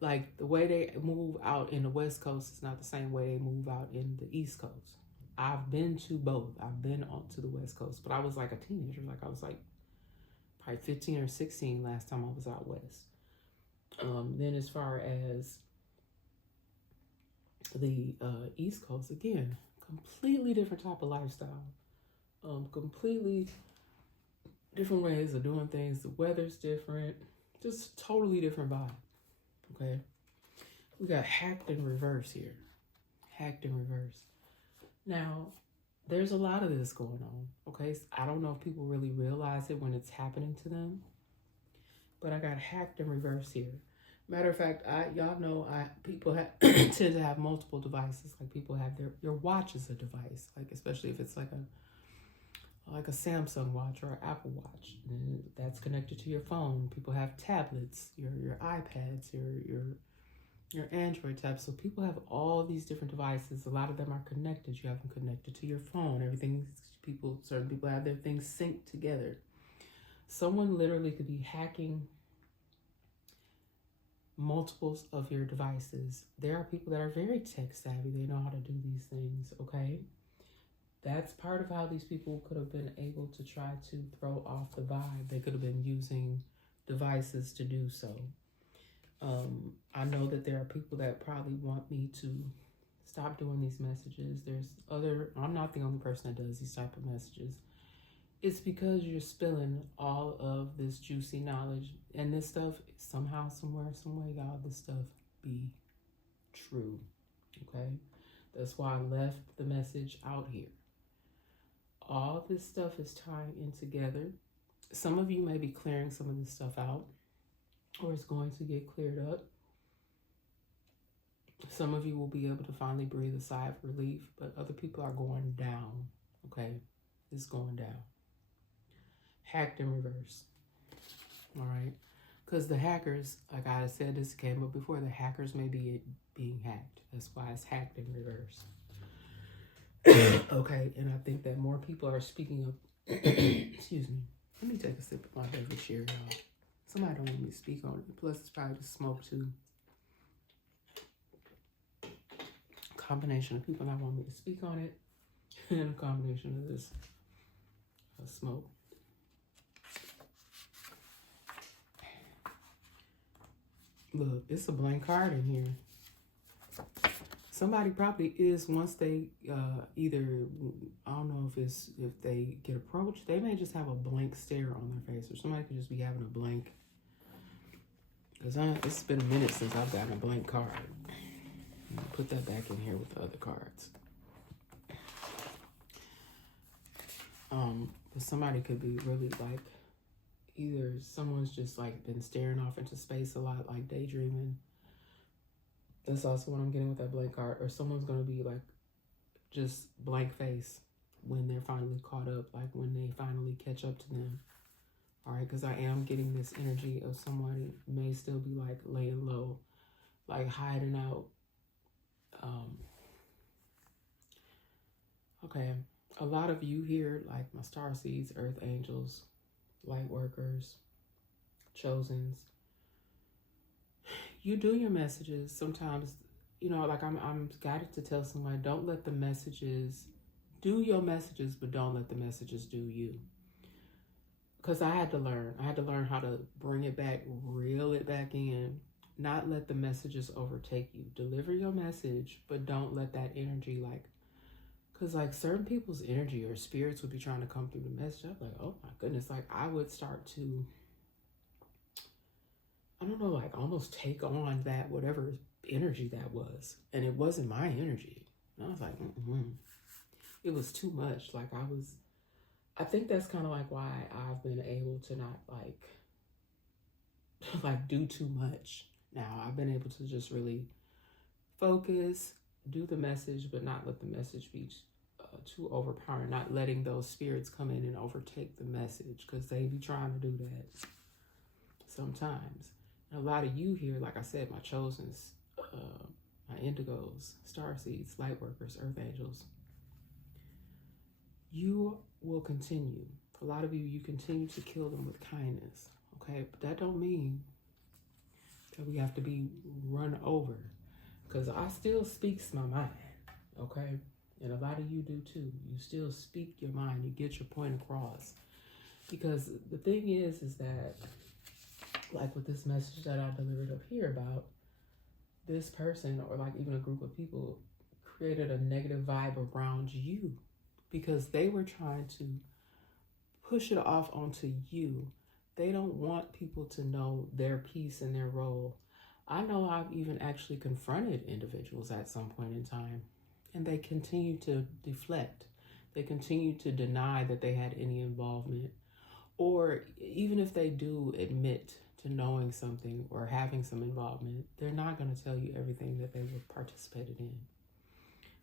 Like, the way they move out in the West Coast is not the same way they move out in the East Coast. I've been to both. I've been on to the West Coast, but I was like a teenager. Like, I was like probably 15 or 16 last time I was out West. Then as far as the East Coast, again, completely different type of lifestyle. Completely different ways of doing things. The weather's different. Just totally different vibe. Okay? We got hacked in reverse here. Hacked in reverse. Now, there's a lot of this going on. Okay? I don't know if people really realize it when it's happening to them. But I got hacked in reverse here. Matter of fact, y'all know people tend to have multiple devices. Like, people have your watch is a device. Like, especially if it's like a Samsung watch or an Apple watch, and that's connected to your phone. People have tablets, your iPads, your Android tabs. So people have all these different devices. A lot of them are connected. You have them connected to your phone. Certain people have their things synced together. Someone literally could be hacking multiples of your devices. There are people that are very tech savvy. They know how to do these things, okay? That's part of how these people could have been able to try to throw off the vibe. They could have been using devices to do so. I know that there are people that probably want me to stop doing these messages. I'm not the only person that does these type of messages. It's because you're spilling all of this juicy knowledge, and this stuff, somehow, somewhere, some way, y'all, this stuff be true, okay? That's why I left the message out here. All this stuff is tying in together. Some of you may be clearing some of this stuff out, or it's going to get cleared up. Some of you will be able to finally breathe a sigh of relief, but other people are going down, okay? It's going down. Hacked in reverse. All right? Because the hackers, like I said, this came up before, the hackers may be being hacked. That's why it's hacked in reverse. Okay, and I think that more people are speaking up. Excuse me. Let me take a sip of my beverage here, y'all. Somebody don't want me to speak on it. Plus, it's probably the smoke, too. Combination of people that want me to speak on it, and a combination of this smoke. Look, it's a blank card in here. Somebody probably is, once they either, I don't know if they get approached, they may just have a blank stare on their face, or somebody could just be having a blank. Because it's been a minute since I've gotten a blank card. Put that back in here with the other cards. But somebody could be really like, either someone's just like been staring off into space a lot, like daydreaming. That's also what I'm getting with that blank card. Or someone's going to be like just blank face when they're finally caught up, like when they finally catch up to them. All right, because I am getting this energy of somebody may still be like laying low, like hiding out. Okay, a lot of you here, like my star seeds, earth angels, light workers, chosens, you do your messages sometimes. You know, like I'm guided to tell somebody, don't let the messages do your messages, but don't let the messages do you. Because I had to learn how to bring it back, reel it back in, not let the messages overtake you. Deliver your message, but don't let that energy, like, because like certain people's energy or spirits would be trying to come through the message. I'm like, oh my goodness, like I would start to, I don't know, like almost take on that whatever energy that was. And it wasn't my energy. And I was like, it was too much. Like I think that's kind of like why I've been able to not like do too much. Now I've been able to just really focus, do the message, but not let the message be too overpowering, not letting those spirits come in and overtake the message, because they be trying to do that sometimes. And a lot of you here, like I said, my chosens, my indigos, star seeds, light workers, earth angels, you will continue. A lot of you continue to kill them with kindness, okay? But that don't mean that we have to be run over, because I still speaks my mind, okay? And a lot of you do too. You still speak your mind. You get your point across. Because the thing is that, like with this message that I delivered up here about this person, or like even a group of people, created a negative vibe around you because they were trying to push it off onto you. They don't want people to know their piece and their role. I know I've even actually confronted individuals at some point in time, and they continue to deflect. They continue to deny that they had any involvement. Or even if they do admit to knowing something or having some involvement, they're not going to tell you everything that they participated in.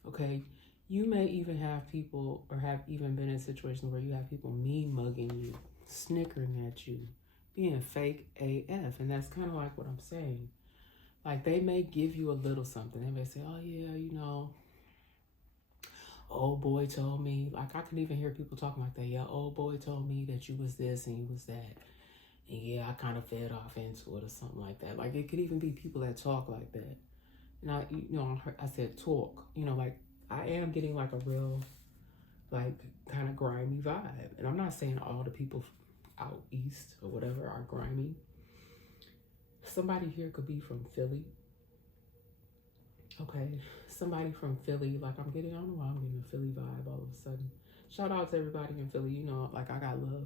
Okay? You may even have people, or have even been in situations where you have people mean mugging you, snickering at you, being fake AF. And that's kind of like what I'm saying. Like they may give you a little something. They may say, oh yeah, you know, old boy told me. Like I can even hear people talking like that. Yeah, old boy told me that you was this and you was that. And yeah, I kind of fed off into it or something like that. Like it could even be people that talk like that. And I said talk. You know, like I am getting like a real, like kind of grimy vibe. And I'm not saying all the people out east or whatever are grimy. Somebody here could be from Philly. Okay, somebody from Philly, like I don't know why I'm getting a Philly vibe all of a sudden. Shout out to everybody in Philly. You know, like I got love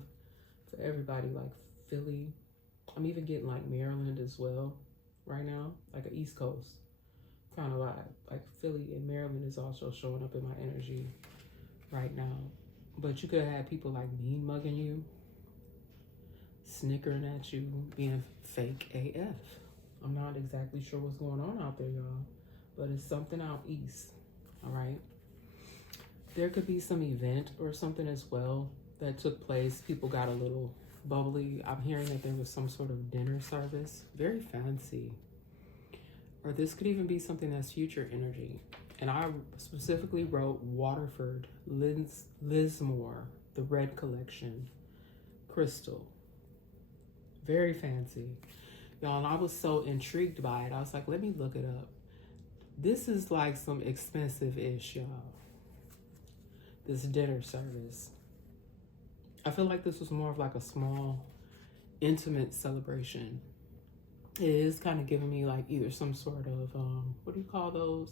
for everybody, like Philly. I'm even getting like Maryland as well right now, like an East Coast kind of vibe. Like Philly and Maryland is also showing up in my energy right now. But you could have people like mean mugging you, snickering at you, being fake AF. I'm not exactly sure what's going on out there, y'all, but it's something out east, all right? There could be some event or something as well that took place. People got a little bubbly. I'm hearing that there was some sort of dinner service, very fancy. Or this could even be something that's future energy. And I specifically wrote Waterford, Lismore, the Red Collection, Crystal. Very fancy. Y'all, and I was so intrigued by it. I was like, let me look it up. This is like some expensive-ish, y'all. This dinner service. I feel like this was more of like a small, intimate celebration. It is kind of giving me like either some sort of, what do you call those?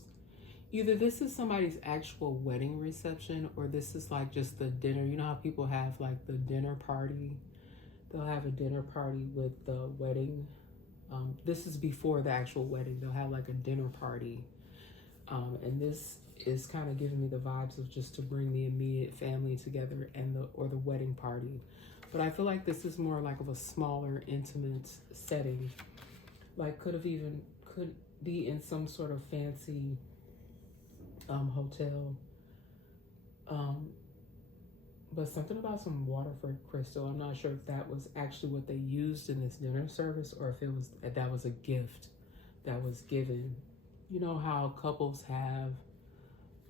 Either this is somebody's actual wedding reception, or this is like just the dinner. You know how people have like the dinner party? They'll have a dinner party with the wedding. This is before the actual wedding. They'll have like a dinner party. And this is kind of giving me the vibes of just to bring the immediate family together and the wedding party. But I feel like this is more like of a smaller, intimate setting. Like could be in some sort of fancy hotel. But something about some Waterford crystal. I'm not sure if that was actually what they used in this dinner service or if that was a gift that was given. You know how couples have,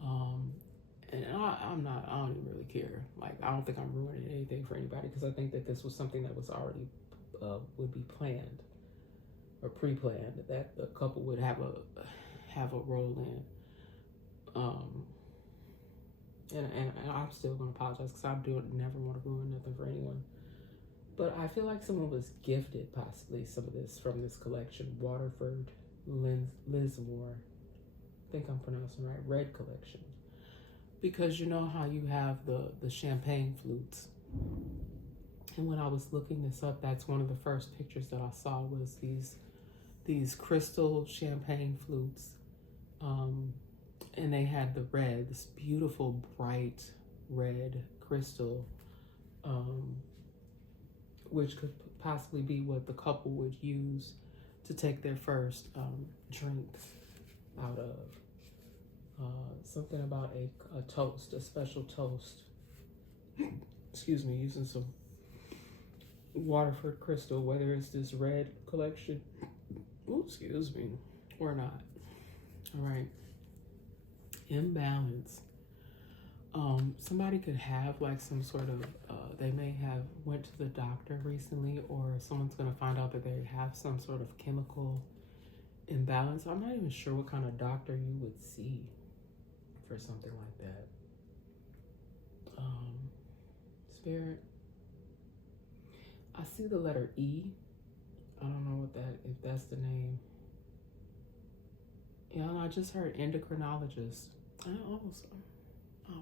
and I don't even really care. Like, I don't think I'm ruining anything for anybody because I think that this was something that was already, would be planned or pre-planned, that the couple would have a role in. And I'm still gonna apologize because never want to ruin nothing for anyone. But I feel like someone was gifted possibly some of this from this collection, Waterford Lismore. I think I'm pronouncing right, Red Collection. Because you know how you have the champagne flutes. And when I was looking this up, that's one of the first pictures that I saw was these crystal champagne flutes. And they had this beautiful bright red crystal, which could possibly be what the couple would use to take their first drink out of. Something about a toast, a special toast. Excuse me, using some Waterford crystal, whether it's this red collection, excuse me, or not. All right. Imbalance. Somebody could have like some sort of, they may have went to the doctor recently, or someone's going to find out that they have some sort of chemical imbalance. I'm not even sure what kind of doctor you would see for something like that. Spirit. I see the letter E. I don't know if that's the name. Yeah, I just heard endocrinologist. I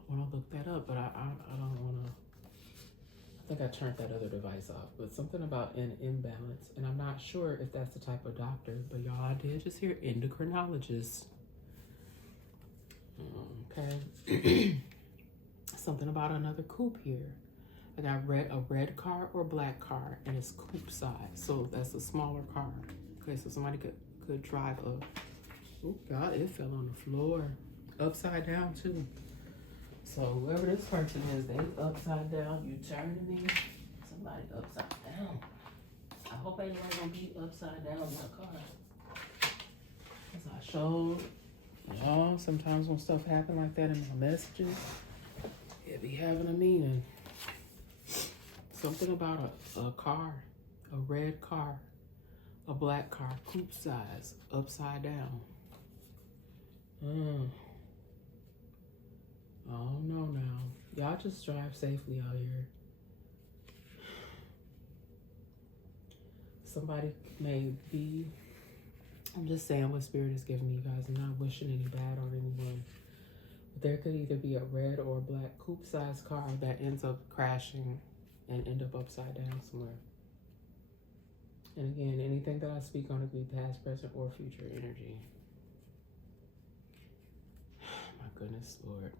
want to look that up, but I don't want to. I think I turned that other device off, but something about an imbalance, and I'm not sure if that's the type of doctor, but y'all, I did just hear endocrinologist. Okay. Something about another coupe here. I got a red car or black car, and it's coupe size, so that's a smaller car. Okay, so somebody could drive a. Oh God, it fell on the floor. Upside down too. So whoever this person is, they upside down. You turning me. Somebody upside down. I hope ain't nobody gonna be upside down in my car. As I showed y'all, sometimes when stuff happen like that in my messages, it be having a meaning. Something about a car, a red car, a black car, coupe size, upside down. Oh no now. Y'all just drive safely out here. Somebody may be, I'm just saying what Spirit is giving me, you guys. I'm not wishing any bad on anyone. But there could either be a red or a black coupe size car that ends up crashing and end up upside down somewhere. And again, anything that I speak on could be past, present, or future energy. My goodness, Lord.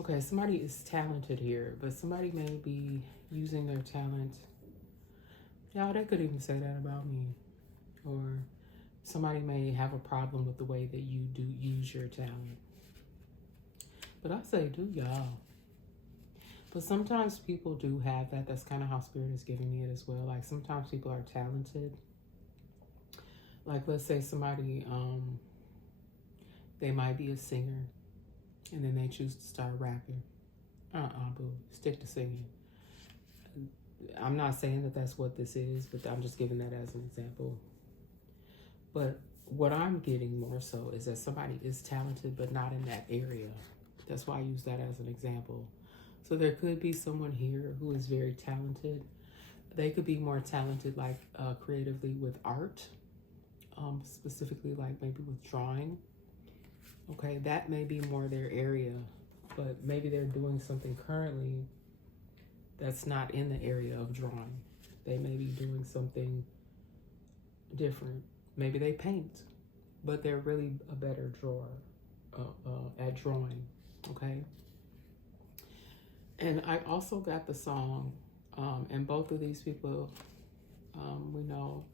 Okay, somebody is talented here, but somebody may be using their talent. Y'all, they could even say that about me. Or somebody may have a problem with the way that you do use your talent. But I say, do y'all. But sometimes people do have that. That's kind of how Spirit is giving me it as well. Like sometimes people are talented. Like let's say somebody, they might be a singer and then they choose to start rapping. Boo, stick to singing. I'm not saying that that's what this is, but I'm just giving that as an example. But what I'm getting more so is that somebody is talented, but not in that area. That's why I use that as an example. So there could be someone here who is very talented. They could be more talented, like creatively with art, specifically like maybe with drawing. Okay, that may be more their area, but maybe they're doing something currently that's not in the area of drawing. They may be doing something different. Maybe they paint, but they're really a better drawer. at drawing, okay? And I also got the song, and both of these people we know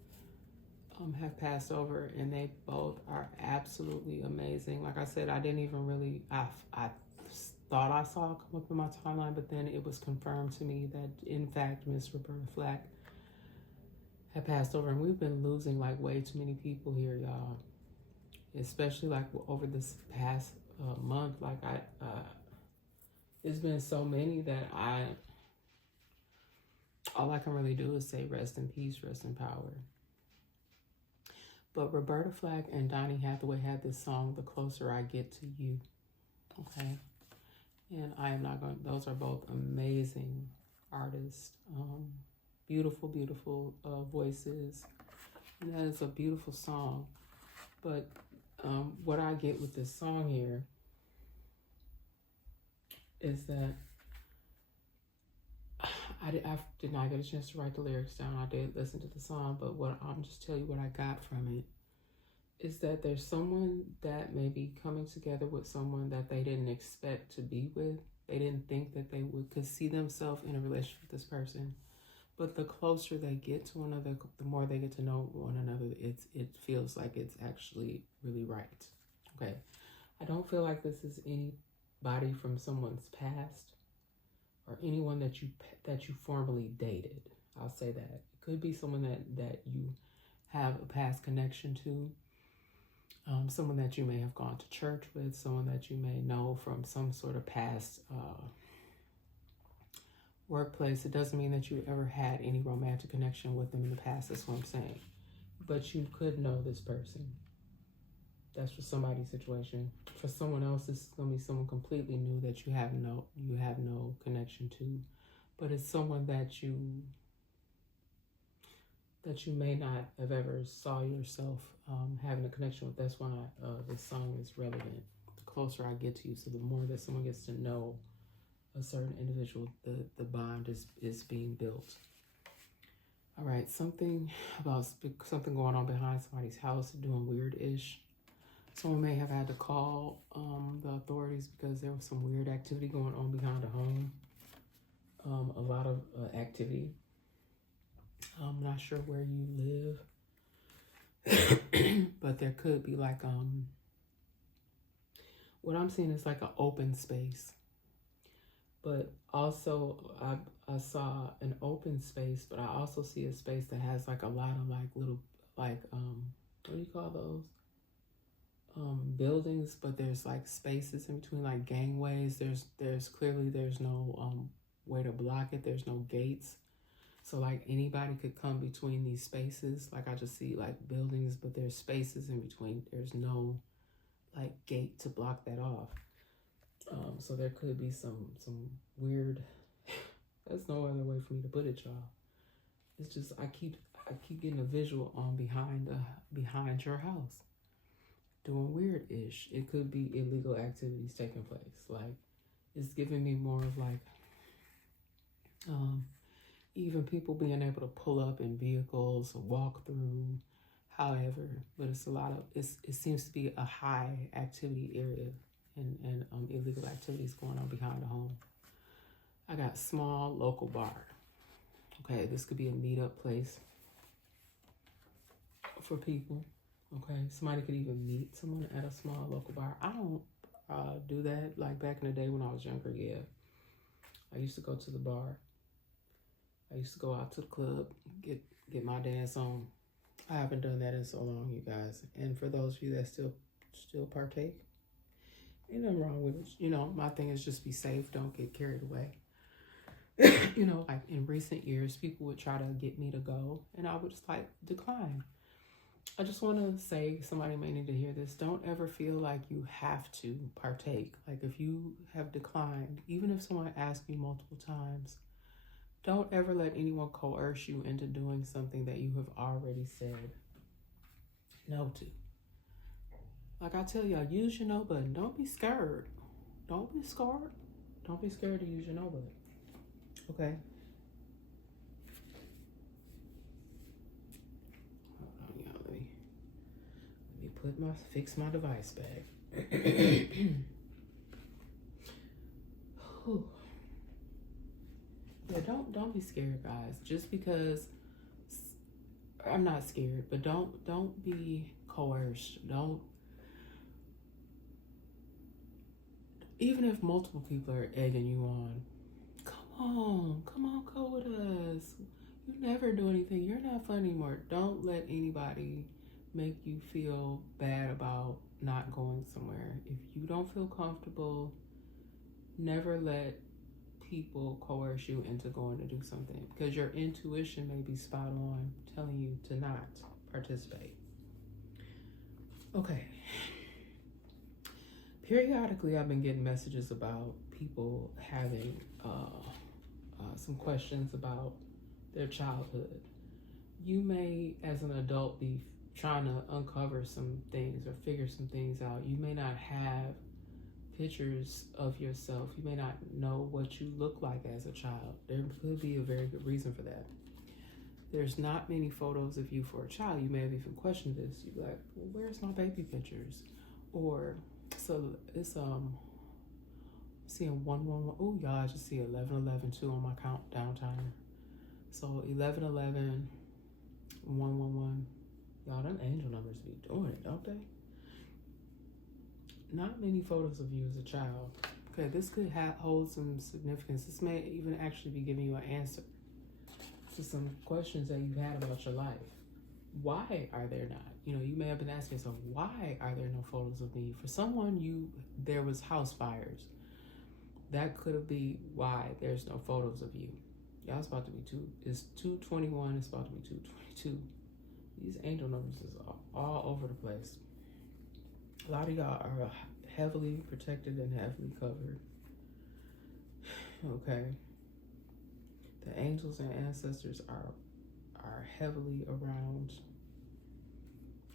have passed over, and they both are absolutely amazing. Like I said, I didn't even really, I thought I saw it come up in my timeline, but then it was confirmed to me that in fact Miss Roberta Flack had passed over, and we've been losing like way too many people here, y'all. Especially like over this past month, like it's been so many that all I can really do is say rest in peace, rest in power. But Roberta Flack and Donny Hathaway had this song, The Closer I Get to You, okay? And I am not going, those are both amazing artists, beautiful, beautiful voices, and that is a beautiful song. But what I get with this song here is that I did not get a chance to write the lyrics down. I did listen to the song, but what I'm just tell you what I got from it is that there's someone that may be coming together with someone that they didn't expect to be with. They didn't think that they could see themselves in a relationship with this person. But the closer they get to one another, the more they get to know one another, it feels like it's actually really right. Okay. I don't feel like this is anybody from someone's past or anyone that you formerly dated. I'll say that. It could be someone that you have a past connection to, someone that you may have gone to church with, someone that you may know from some sort of past workplace. It doesn't mean that you ever had any romantic connection with them in the past. That's what I'm saying. But you could know this person. That's for somebody's situation. For someone else, this is gonna be someone completely new that you have no connection to, but it's someone that you may not have ever saw yourself having a connection with. That's why this song is relevant. The closer I get to you, so the more that someone gets to know a certain individual, the bond is being built. All right, something going on behind somebody's house, doing weird-ish. Someone may have had to call the authorities because there was some weird activity going on behind the home. A lot of activity. I'm not sure where you live, but there could be like, what I'm seeing is like an open space. But also I saw an open space, but I also see a space that has like a lot of like little, like, what do you call those? Buildings, but there's like spaces in between, like gangways. There's clearly no way to block it. There's no gates, so like anybody could come between these spaces. Like I just see like buildings, but there's spaces in between. There's no like gate to block that off. So there could be some weird. There's no other way for me to put it, y'all. It's just I keep getting a visual on behind your house, doing weird-ish. It could be illegal activities taking place. Like, it's giving me more of like, even people being able to pull up in vehicles, walk through, however. But it's a lot of, it seems to be a high activity area and illegal activities going on behind the home. I got small local bar. Okay, this could be a meetup place for people. Okay, somebody could even meet someone at a small local bar. I don't do that. Like back in the day when I was younger, yeah. I used to go to the bar. I used to go out to the club, get my dance on. I haven't done that in so long, you guys. And for those of you that still partake, ain't nothing wrong with it. You know, my thing is just be safe. Don't get carried away. You know, like in recent years, people would try to get me to go, and I would just like decline. I just want to say, somebody may need to hear this. Don't ever feel like you have to partake. Like if you have declined, even if someone asks you multiple times, don't ever let anyone coerce you into doing something that you have already said no to. Like I tell y'all, use your no button. Don't be scared. Don't be scared. Don't be scared to use your no button. Okay? Hold on, y'all. Let me fix my device back. Yeah, don't be scared, guys. Just because I'm not scared, but don't be coerced. Don't, even if multiple people are egging you on, come on, go with us. You never do anything. You're not fun anymore. Don't let anybody make you feel bad about not going somewhere. If you don't feel comfortable, never let people coerce you into going to do something, because your intuition may be spot on telling you to not participate. Okay. Periodically, I've been getting messages about people having some questions about their childhood. You may, as an adult, be trying to uncover some things or figure some things out. You may not have pictures of yourself. You may not know what you look like as a child. There could be a very good reason for that. There's not many photos of you for a child. You may have even questioned this. You're like, well, where's my baby pictures? Or, so it's seeing 111. Oh, y'all, I just see 1111 too on my countdown timer. So 1111, 111. Y'all, them angel numbers be doing it, don't they? Not many photos of you as a child. Okay, this could hold some significance. This may even actually be giving you an answer to some questions that you've had about your life. Why are there not? You know, you may have been asking yourself, why are there no photos of me? For someone, there was house fires. That could be why there's no photos of you. Y'all, it's about to be it's 221, it's about to be 222. These angel numbers is all over the place. A lot of y'all are heavily protected and heavily covered. Okay. The angels and ancestors are heavily around.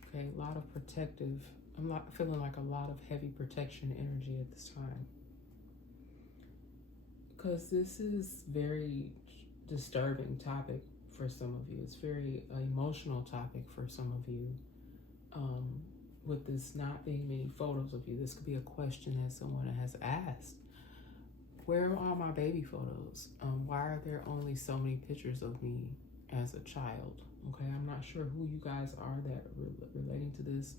Okay, a lot of protective. I'm not feeling like a lot of heavy protection energy at this time, because this is very disturbing topic for some of you. It's very emotional topic for some of you. With this not being many photos of you, this could be a question that someone has asked. Where are my baby photos? Why are there only so many pictures of me as a child? Okay, I'm not sure who you guys are that are relating to this,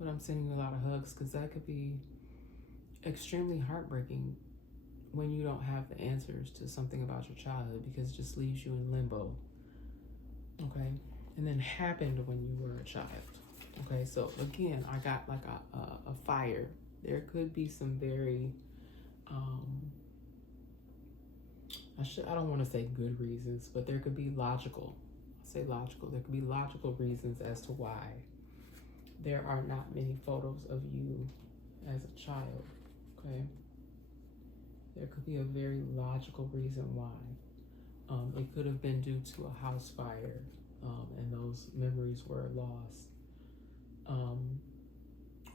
but I'm sending you a lot of hugs, because that could be extremely heartbreaking when you don't have the answers to something about your childhood, because it just leaves you in limbo. Okay, and then happened when you were a child. Okay, so again, I got like a fire. There could be some very, I don't want to say good reasons, but there could be logical. I'll say logical. There could be logical reasons as to why there are not many photos of you as a child. Okay, there could be a very logical reason why. It could have been due to a house fire, and those memories were lost.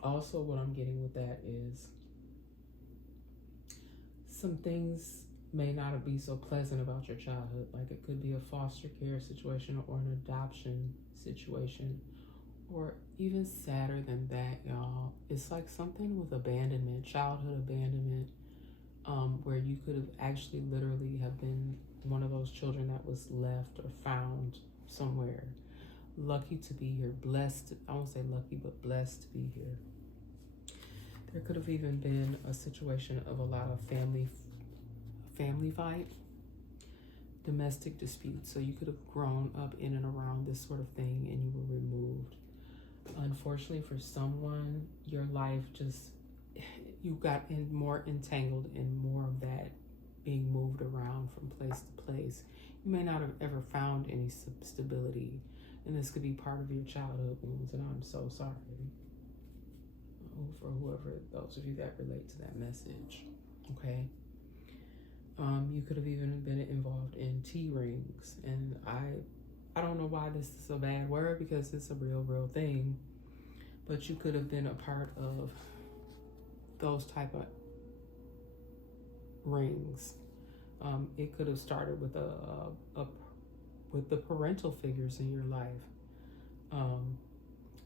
Also, what I'm getting with that is some things may not be so pleasant about your childhood. Like, it could be a foster care situation or an adoption situation, or even sadder than that, y'all. It's like something with abandonment, childhood abandonment, where you could have actually literally have been one of those children that was left or found somewhere. Lucky to be here, blessed. I won't say lucky, but blessed to be here. There could have even been a situation of a lot of family fight, domestic disputes. So you could have grown up in and around this sort of thing, and you were removed. Unfortunately for someone, your life just, you got more entangled in more of that, being moved around from place to place. You may not have ever found any stability, and this could be part of your childhood wounds, and I'm so sorry for whoever, those of you that relate to that message. Okay. You could have even been involved in T-rings, and I don't know why this is a bad word, because it's a real thing, but you could have been a part of those type of rings. It could have started with with the parental figures in your life.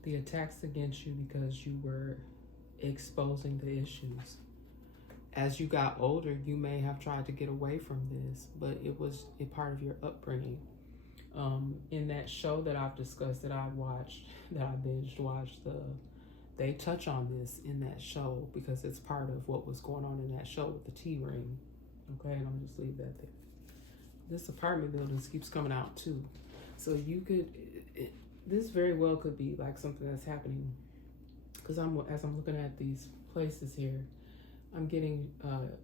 The attacks against you because you were exposing the issues. As you got older, you may have tried to get away from this, but it was a part of your upbringing. In that show that I've discussed, that I watched, that I binged watched, they touch on this in that show because it's part of what was going on in that show with the T ring. Okay, and I'm just leave that there. This apartment buildings keeps coming out too, so you could. This very well could be like something that's happening, because as I'm looking at these places here, I'm getting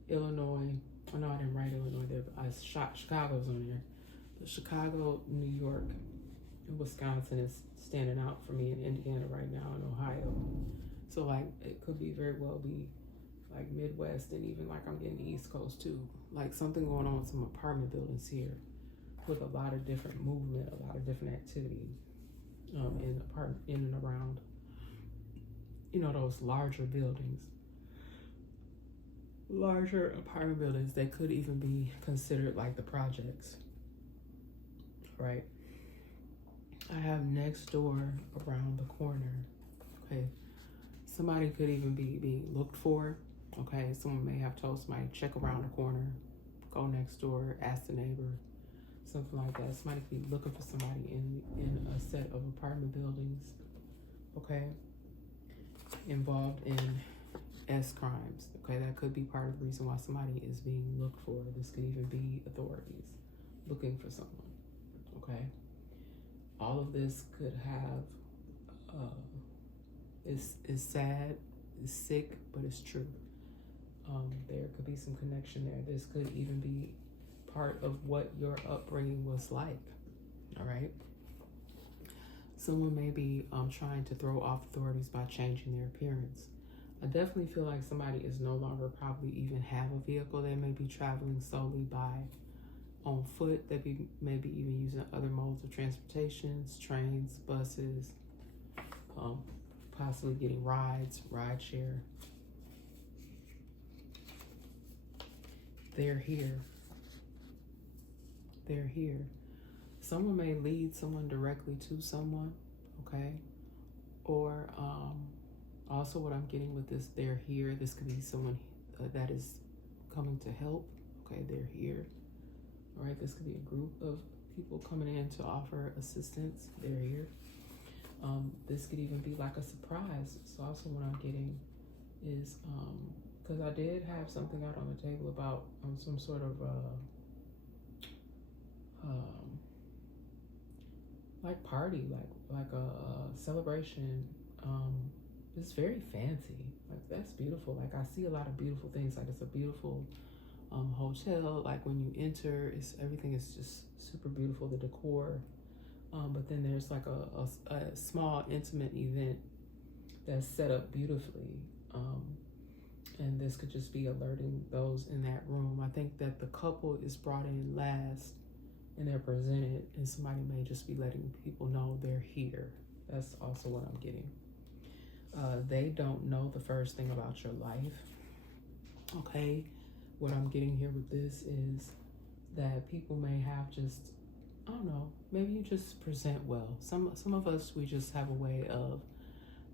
Illinois. Oh no, I didn't write Illinois there, but Chicago's on there. But Chicago, New York, and Wisconsin is standing out for me, in Indiana right now, and Ohio. So like it could be very well be like Midwest, and even like I'm getting the East Coast too. Like something going on with some apartment buildings here, with a lot of different movement, a lot of different activity, in and around, those larger buildings. Larger apartment buildings, they could even be considered like the projects, right? I have next door around the corner. Okay, somebody could even be being looked for. Okay, someone may have told somebody, check around the corner, go next door, ask the neighbor, something like that. Somebody could be looking for somebody in a set of apartment buildings. Okay, involved in S crimes. Okay, that could be part of the reason why somebody is being looked for. This could even be authorities looking for someone. Okay, all of this could have is sad, is sick, but it's true. There could be some connection there. This could even be part of what your upbringing was like. All right. Someone may be trying to throw off authorities by changing their appearance. I definitely feel like somebody is no longer probably even have a vehicle. They may be traveling solely on foot. They may be even using other modes of transportations, trains, buses, possibly getting rides, ride share. They're here. They're here. Someone may lead someone directly to someone, okay? Or also what I'm getting with this, they're here. This could be someone that is coming to help, okay? They're here, all right? This could be a group of people coming in to offer assistance. They're here. This could even be like a surprise. So also what I'm getting is, because I did have something out on the table about some sort of like party, like a celebration. It's very fancy. Like that's beautiful. Like I see a lot of beautiful things. Like it's a beautiful hotel. Like when you enter, everything is just super beautiful. The decor. But then there's like a small intimate event that's set up beautifully. And this could just be alerting those in that room. I think that the couple is brought in last and they're presented, and somebody may just be letting people know they're here. That's also what I'm getting. They don't know the first thing about your life. Okay, what I'm getting here with this is that people may have just, I don't know, maybe you just present well. Some of us, we just have a way of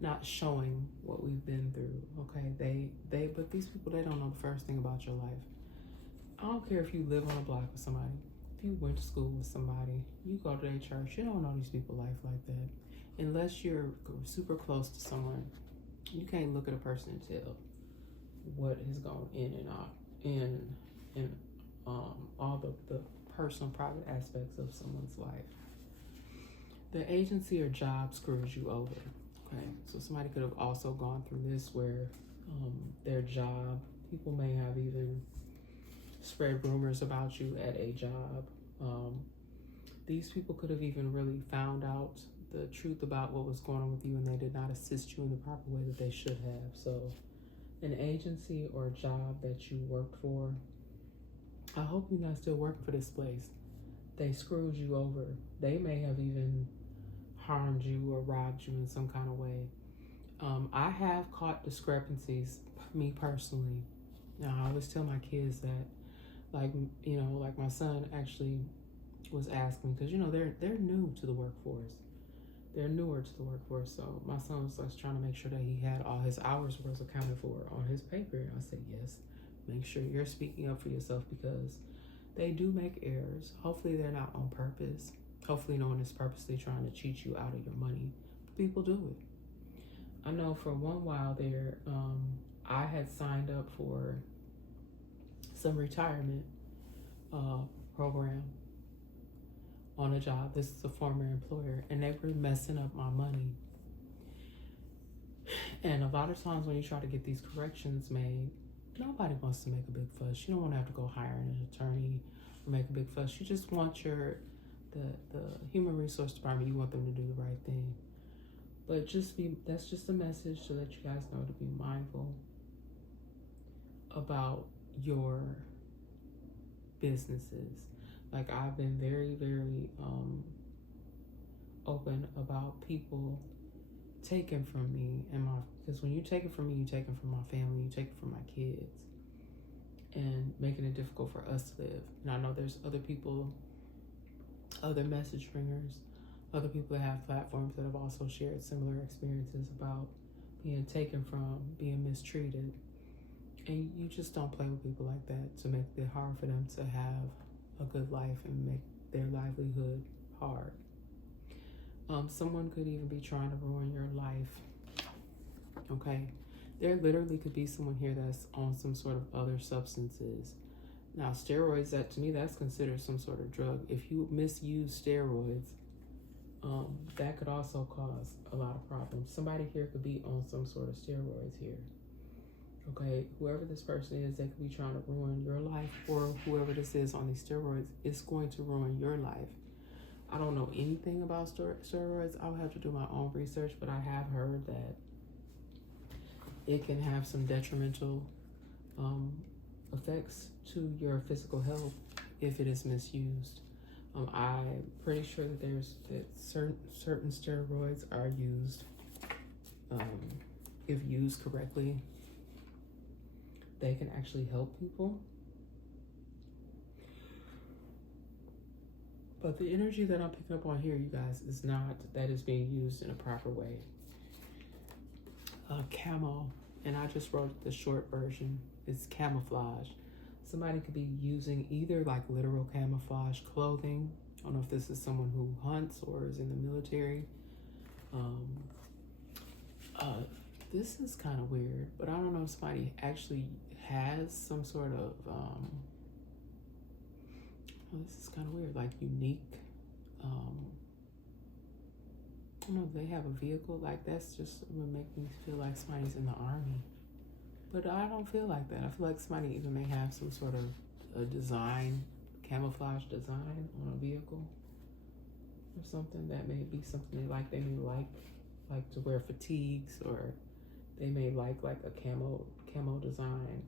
not showing what we've been through. Okay, but these people, they don't know the first thing about your life. I don't care if you live on a block with somebody, if you went to school with somebody, you go to their church, you don't know these people's life like that. Unless you're super close to someone, you can't look at a person and tell what has gone in and out in all the personal, private aspects of someone's life. The agency or job screws you over. Okay, so somebody could have also gone through this where their job, people may have even spread rumors about you at a job. These people could have even really found out the truth about what was going on with you, and they did not assist you in the proper way that they should have. So an agency or a job that you worked for, I hope you're not still working for this place. They screwed you over. They may have even harmed you or robbed you in some kind of way. I have caught discrepancies, me personally. Now, I always tell my kids that, like my son actually was asking, because they're new to the workforce. they're newer to the workforce. So my son was like trying to make sure that he had all his hours was accounted for on his paper. I said, yes, make sure you're speaking up for yourself because they do make errors. Hopefully they're not on purpose. Hopefully no one is purposely trying to cheat you out of your money. But people do it. I know for one while there, I had signed up for some retirement program on a job. This is a former employer, and they were messing up my money. And a lot of times when you try to get these corrections made, nobody wants to make a big fuss. You don't want to have to go hire an attorney or make a big fuss. You just want the human resource department, you want them to do the right thing. But that's just a message to let you guys know to be mindful about your businesses. Like I've been very, very open about people taking from me because when you take it from me, you take it from my family, you take it from my kids, and making it difficult for us to live. And I know there's other people, other message bringers, other people that have platforms that have also shared similar experiences about being taken from, being mistreated. And you just don't play with people like that to make it hard for them to have a good life and make their livelihood hard. Someone could even be trying to ruin your life. Okay, there literally could be someone here that's on some sort of other substances. Now, steroids, that to me, that's considered some sort of drug. If you misuse steroids, that could also cause a lot of problems. Somebody here could be on some sort of steroids here. Okay, whoever this person is, they could be trying to ruin your life, or whoever this is on these steroids is going to ruin your life. I don't know anything about steroids. I'll have to do my own research, but I have heard that it can have some detrimental effects to your physical health if it is misused. I'm pretty sure that certain steroids are used, if used correctly, they can actually help people. But the energy that I'm picking up on here, you guys, is not that is being used in a proper way. Camo, and I just wrote the short version, it's camouflage. Somebody could be using either like literal camouflage clothing. I don't know if this is someone who hunts or is in the military. This is kind of weird, but I don't know if somebody actually has some sort of, this is kind of weird, like unique, I don't know if they have a vehicle, like that's just would make me feel like somebody's in the army. But I don't feel like that. I feel like somebody even may have some sort of a design, camouflage design on a vehicle or something. That may be something they like. They may like to wear fatigues, or they may like a camo design.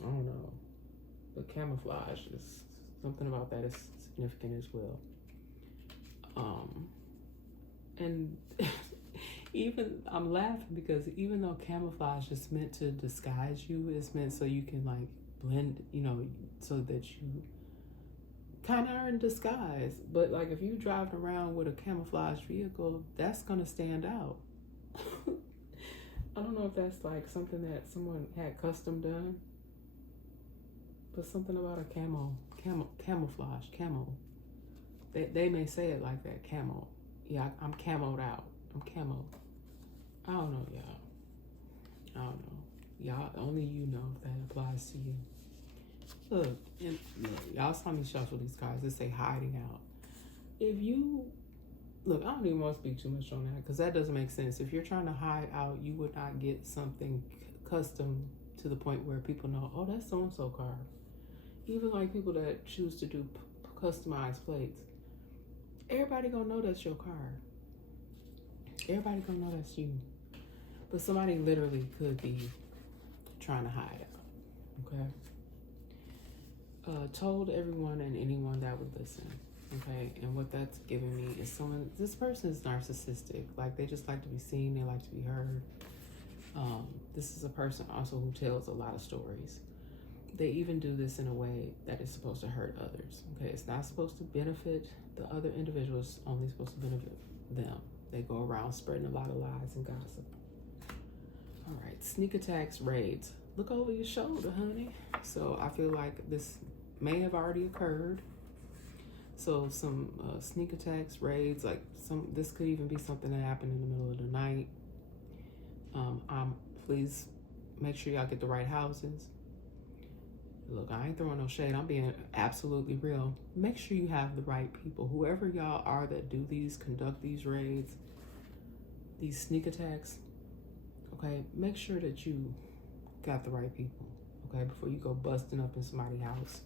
I don't know. But camouflage is something about that is significant as well. And even I'm laughing because even though camouflage is meant to disguise you, it's meant so you can like blend, so that you kind of are in disguise. But like if you drive around with a camouflage vehicle, that's gonna stand out. I don't know if that's like something that someone had custom done, but something about a camouflage. They may say it like that, camo. Yeah, I'm camoed out. I'm camo. I don't know, y'all. I don't know. Y'all, only you know if that applies to you. Look, y'all saw me shuffle these cards. They say hiding out. If you, look, I don't even want to speak too much on that because that doesn't make sense. If you're trying to hide out, you would not get something custom to the point where people know, oh, that's so-and-so card. Even like people that choose to do customized plates. Everybody gonna know that's your card. Everybody gonna know that's you. But somebody literally could be trying to hide out, okay? Told everyone and anyone that would listen, okay? And what that's giving me is this person is narcissistic. Like they just like to be seen, they like to be heard. This is a person also who tells a lot of stories. They even do this in a way that is supposed to hurt others, okay? It's not supposed to benefit the other individuals, only supposed to benefit them. They go around spreading a lot of lies and gossip. All right, sneak attacks, raids. Look over your shoulder, honey. So I feel like this may have already occurred. So some sneak attacks, raids, like this could even be something that happened in the middle of the night. Please make sure y'all get the right houses. Look, I ain't throwing no shade. I'm being absolutely real. Make sure you have the right people. Whoever y'all are that do these, conduct these raids, these sneak attacks, okay, make sure that you got the right people, okay, before you go busting up in somebody's house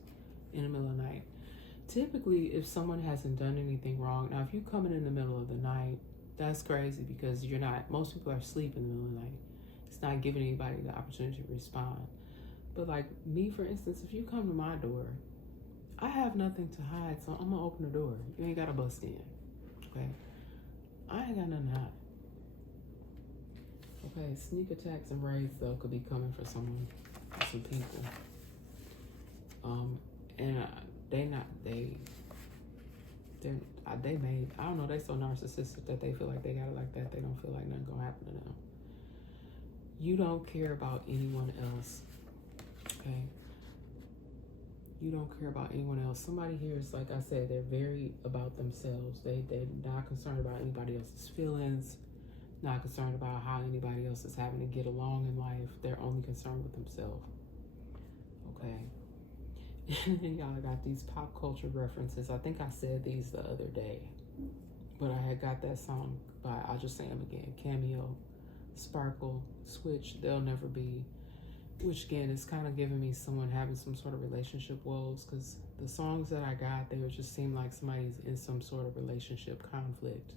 in the middle of the night. Typically, if someone hasn't done anything wrong, now if you come in the middle of the night, that's crazy because most people are asleep in the middle of the night. It's not giving anybody the opportunity to respond. But like me, for instance, if you come to my door, I have nothing to hide, so I'm gonna open the door. You ain't gotta bust in, okay? I ain't got nothing to hide. Okay, sneak attacks and raids though could be coming for some people. And I don't know, they so narcissistic that they feel like they got it like that. They don't feel like nothing gonna happen to them. You don't care about anyone else, okay? You don't care about anyone else. Somebody here is, like I said, they're very about themselves. They're not concerned about anybody else's feelings, not concerned about how anybody else is having to get along in life. They're only concerned with themselves, okay? And then y'all got these pop culture references. I think I said these the other day, but I had got that song by, I'll just say them again, Cameo, Sparkle, Switch, They'll Never Be, which again is kind of giving me someone having some sort of relationship woes, because the songs that I got, they would just seem like somebody's in some sort of relationship conflict.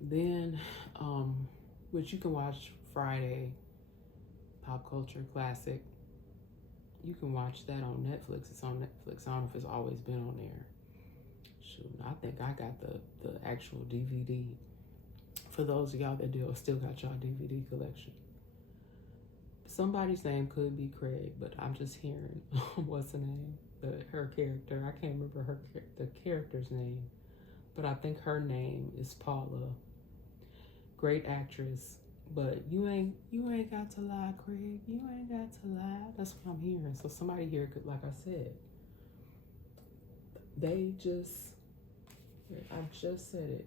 Then, which you can watch Friday, Pop Culture Classic. You can watch that on Netflix. It's on Netflix. I don't know if it's always been on there. Shoot, I think I got the actual DVD. For those of y'all that still got y'all DVD collection. Somebody's name could be Craig, but I'm just hearing what's the name? Her character. I can't remember the character's name, but I think her name is Paula. Great actress. But you ain't got to lie, Craig. You ain't got to lie. That's what I'm hearing. So somebody here could, like I said, I just said it.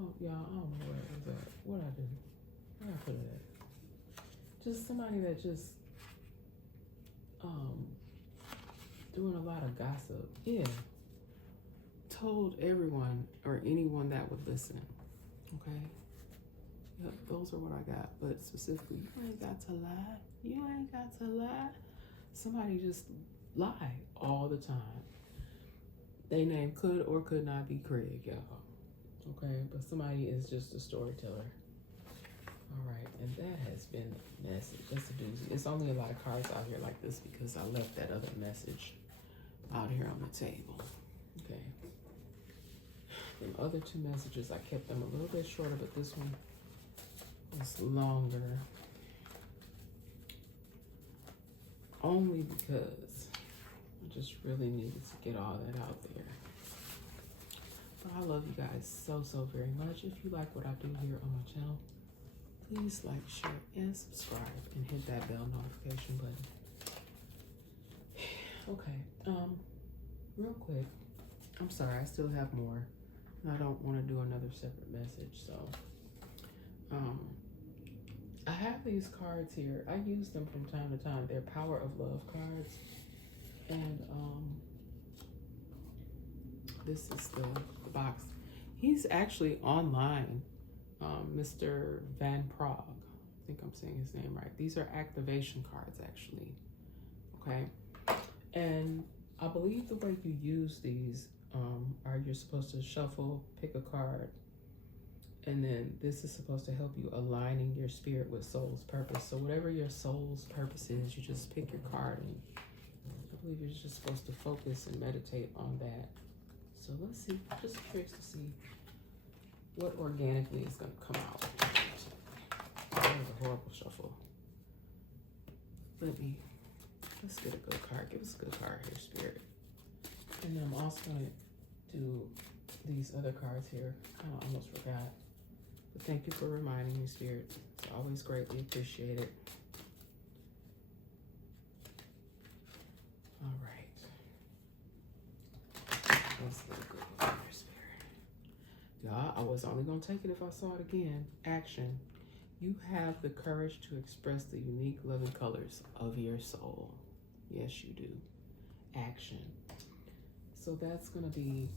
Oh, y'all, I don't know where it was at. What I do? Where I put it at? Just somebody that just doing a lot of gossip. Yeah. Told everyone or anyone that would listen. Okay? Yep, those are what I got. But specifically, you ain't got to lie. You ain't got to lie. Somebody just lie all the time. They name could or could not be Craig, y'all. Okay, but somebody is just a storyteller. All right, and that has been a message. That's a doozy. It's only a lot of cards out here like this because I left that other message out here on the table. Okay. The other two messages, I kept them a little bit shorter, but this one is longer. Only because I just really needed to get all that out there. But I love you guys so very much. If you like what I do here on my channel, please like, share, and subscribe, and hit that bell notification button. Okay, real quick, I'm sorry, I still have more. I don't want to do another separate message, so I have these cards here. I use them from time to time. They're Power of Love cards, and this is the box. He's actually online, Mr. Van Prague. I think I'm saying his name right. These are activation cards, actually. Okay, and I believe the way you use these are you're supposed to shuffle, pick a card, and then this is supposed to help you aligning your spirit with soul's purpose. So whatever your soul's purpose is, you just pick your card, and I believe you're just supposed to focus and meditate on that. So let's see, just curious to see what organically is going to come out. That was a horrible shuffle. Let's get a good card. Give us a good card here, Spirit. And then I'm also going to do these other cards here. I almost forgot. But thank you for reminding me, Spirit. It's always greatly appreciated. All right. Let's get a good one here, Spirit. Y'all, I was only going to take it if I saw it again. Action. You have the courage to express the unique loving colors of your soul. Yes, you do. Action. So that's going to be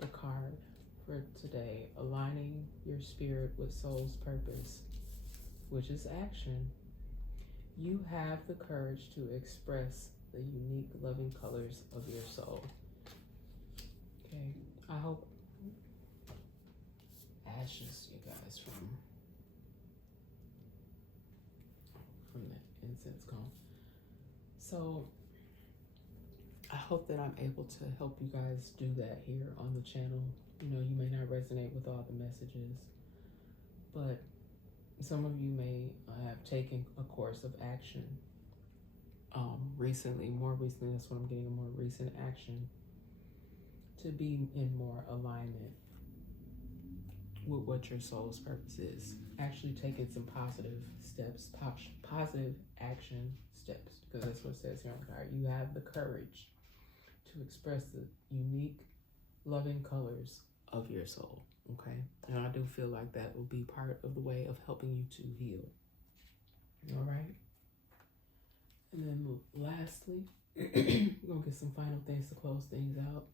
the card for today. Aligning your spirit with soul's purpose, which is action. You have the courage to express the unique loving colors of your soul. Okay, I hope ashes, you guys, from the incense cone. So I hope that I'm able to help you guys do that here on the channel. You know, you may not resonate with all the messages, but some of you may have taken a course of action recently, more recently. That's what I'm getting, a more recent action to be in more alignment with what your soul's purpose is. Actually taking some positive steps, positive action steps, because that's what it says here on the card. You have the courage to express the unique loving colors of your soul. Okay, and I do feel like that will be part of the way of helping you to heal. All right, and then lastly, we're gonna get some final things to close things out.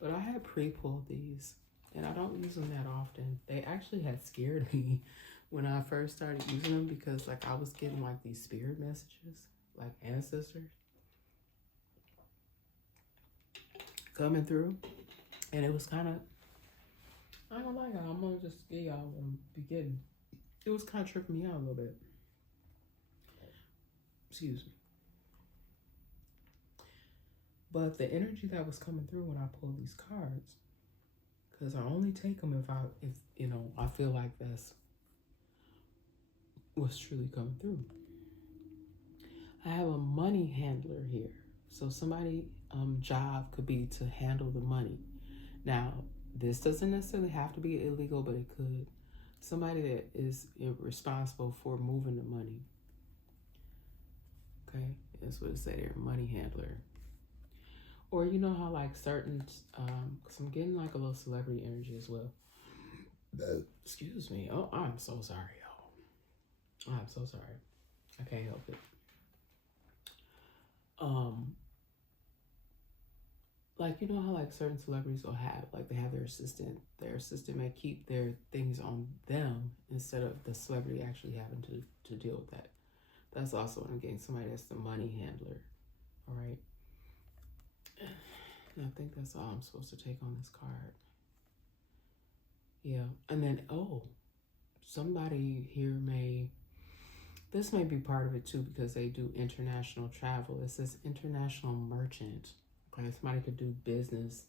But I had pre-pulled these, and I don't use them that often. They actually had scared me when I first started using them, because like I was getting like these spirit messages, like ancestors coming through, and it was kind of, I don't like it. I'm gonna just give y'all what I'm beginning. It was kind of tripping me out a little bit. Excuse me. But the energy that was coming through when I pulled these cards, because I only take them if you know, I feel like that's what's truly coming through. I have a money handler here. So somebody job could be to handle the money. Now, this doesn't necessarily have to be illegal, but it could. Somebody that is responsible for moving the money. Okay, that's what it said there, money handler. Or you know how like certain, because I'm getting like a little celebrity energy as well. Excuse me. Oh, I'm so sorry, y'all. I'm so sorry. I can't help it. Like, you know how like certain celebrities will have, like they have their assistant may keep their things on them instead of the celebrity actually having to deal with that. That's also what I'm getting, somebody that's the money handler. All right. And I think that's all I'm supposed to take on this card. Yeah. And then, somebody here this may be part of it too, because they do international travel. It says international merchant. Okay, somebody could do business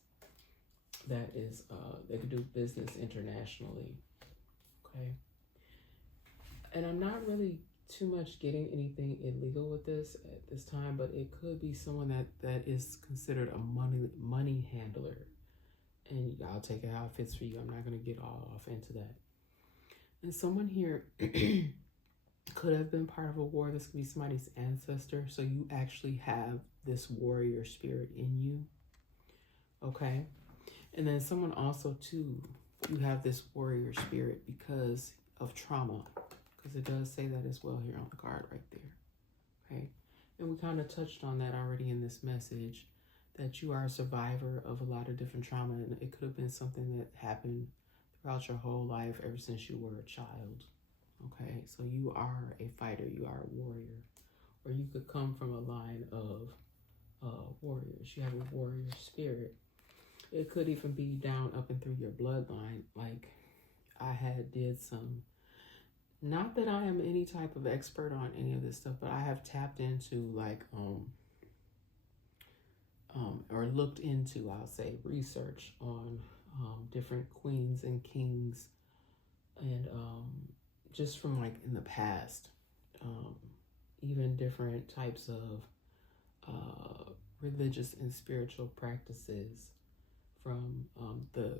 that is, they could do business internationally. Okay. And I'm not really too much getting anything illegal with this at this time, but it could be someone that is considered a money handler. And I'll take it how it fits for you. I'm not going to get all off into that. And someone here could have been part of a war. This could be somebody's ancestor. So you actually have this warrior spirit in you. Okay. And then someone also too, you have this warrior spirit because of trauma. Because it does say that as well here on the card right there. Okay. And we kind of touched on that already in this message, that you are a survivor of a lot of different trauma. And it could have been something that happened throughout your whole life ever since you were a child. Okay, so you are a fighter, you are a warrior, or you could come from a line of warriors. You have a warrior spirit. It could even be down up and through your bloodline. Like I did some, not that I am any type of expert on any of this stuff, but I have tapped into like, or looked into, I'll say, research on different queens and kings and just from like in the past, even different types of religious and spiritual practices from the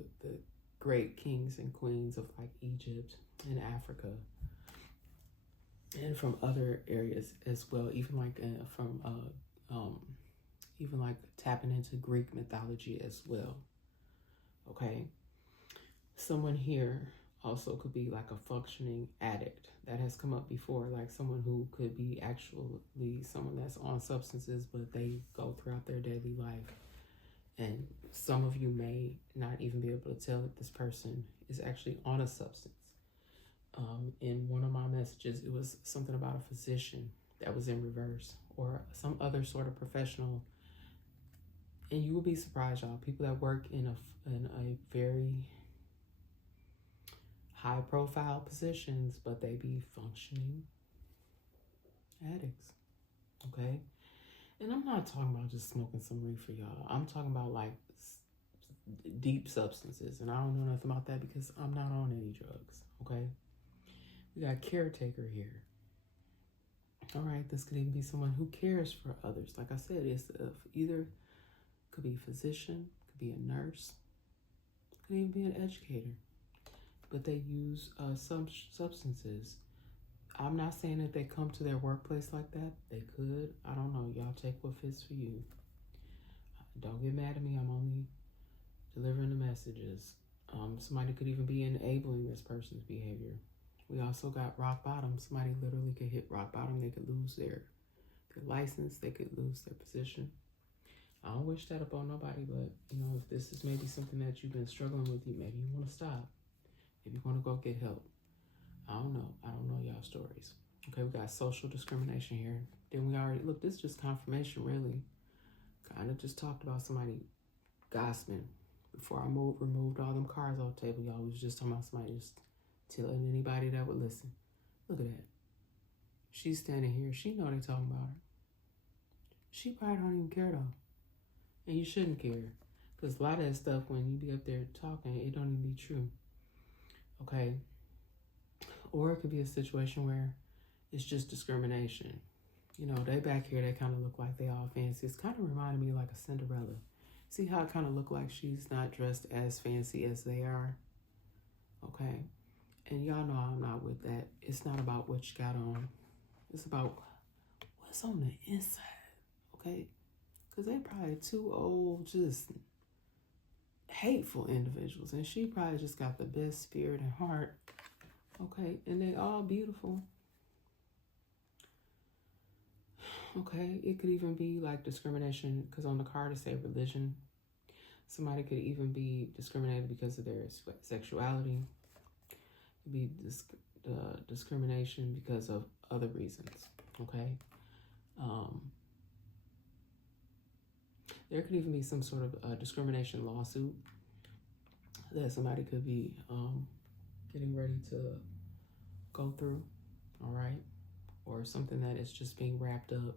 great kings and queens of like Egypt and Africa, and from other areas as well, even like from even like tapping into Greek mythology as well. Okay, someone here also could be like a functioning addict. That has come up before, like someone who could be actually someone that's on substances, but they go throughout their daily life. And some of you may not even be able to tell that this person is actually on a substance. In one of my messages, it was something about a physician that was in reverse, or some other sort of professional. And you will be surprised, y'all. People that work in a very high profile positions, but they be functioning addicts. Okay? And I'm not talking about just smoking some reefer, y'all. I'm talking about like deep substances. And I don't know nothing about that because I'm not on any drugs. Okay? We got caretaker here. All right, this could even be someone who cares for others. Like I said, it's either could be a physician, could be a nurse, could even be an educator. But they use some substances. I'm not saying that they come to their workplace like that. They could. I don't know. Y'all take what fits for you. Don't get mad at me. I'm only delivering the messages. Somebody could even be enabling this person's behavior. We also got rock bottom. Somebody literally could hit rock bottom. They could lose their license. They could lose their position. I don't wish that upon nobody, but you know, if this is maybe something that you've been struggling with, maybe you want to stop. Maybe you want to go get help. I don't know. I don't know y'all stories. Okay, we got social discrimination here. Then we already, look, this is just confirmation, really. Kind of just talked about somebody gossiping. Before I removed all them cards off the table, y'all was just talking about somebody just telling anybody that would listen. Look at that. She's standing here. She know they talking about her. She probably don't even care though. And you shouldn't care. Because a lot of that stuff, when you be up there talking, it don't even be true. Okay? Or it could be a situation where it's just discrimination. You know, they back here, they kind of look like they all fancy. It's kind of reminding me like a Cinderella. See how it kind of look like she's not dressed as fancy as they are? Okay? And y'all know I'm not with that. It's not about what you got on. It's about what's on the inside. Okay? Because they probably two old, just hateful individuals. And she probably just got the best spirit and heart. Okay? And they all beautiful. Okay? It could even be like discrimination, because on the card it say religion. Somebody could even be discriminated because of their sexuality. It could be discrimination because of other reasons. Okay? There could even be some sort of discrimination lawsuit that somebody could be getting ready to go through, all right? Or something that is just being wrapped up.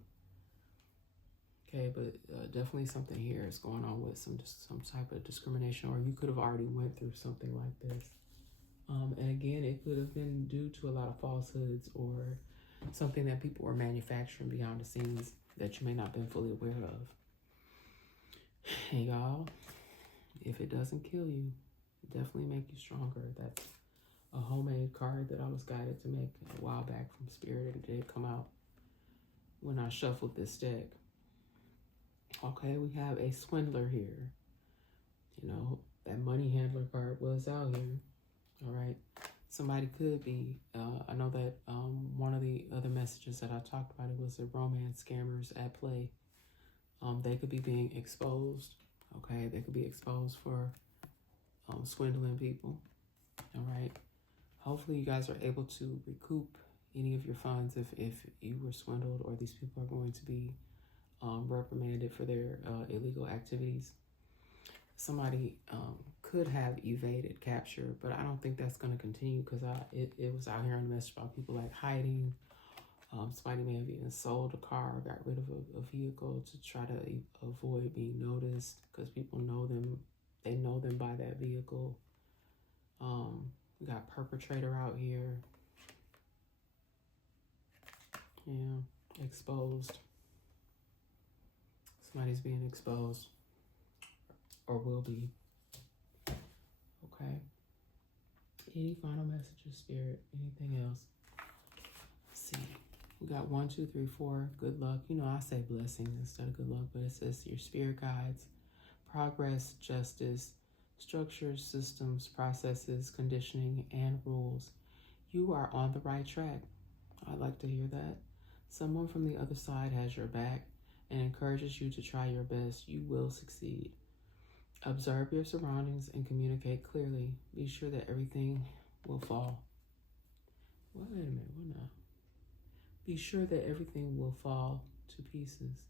Okay, but definitely something here is going on with some type of discrimination, or you could have already went through something like this. And again, it could have been due to a lot of falsehoods or something that people were manufacturing behind the scenes that you may not have been fully aware of. And y'all, if it doesn't kill you, it definitely make you stronger. That's a homemade card that I was guided to make a while back from Spirit. It did come out when I shuffled this deck. Okay, we have a swindler here. You know, that money handler card was out here. All right. Somebody could be, I know that one of the other messages that I talked about, it was the romance scammers at play. They could be being exposed. Okay, they could be exposed for swindling people. All right. Hopefully you guys are able to recoup any of your funds if you were swindled, or these people are going to be reprimanded for their illegal activities. Somebody could have evaded capture, but I don't think that's going to continue, because it was out here on the message about people like hiding. Somebody may have even sold a car, got rid of a vehicle to try to avoid being noticed, because people know them. They know them by that vehicle. We got perpetrator out here. Yeah, exposed. Somebody's being exposed or will be. Okay. Any final messages, Spirit? Anything else? Let's see. We got 1, 2, 3, 4. Good luck. You know, I say blessings instead of good luck, but it says your spirit guides, progress, justice, structures, systems, processes, conditioning, and rules. You are on the right track. I'd like to hear that. Someone from the other side has your back and encourages you to try your best. You will succeed. Observe your surroundings and communicate clearly. Be sure that everything will fall. Wait a minute, what now? Be sure that everything will fall to pieces.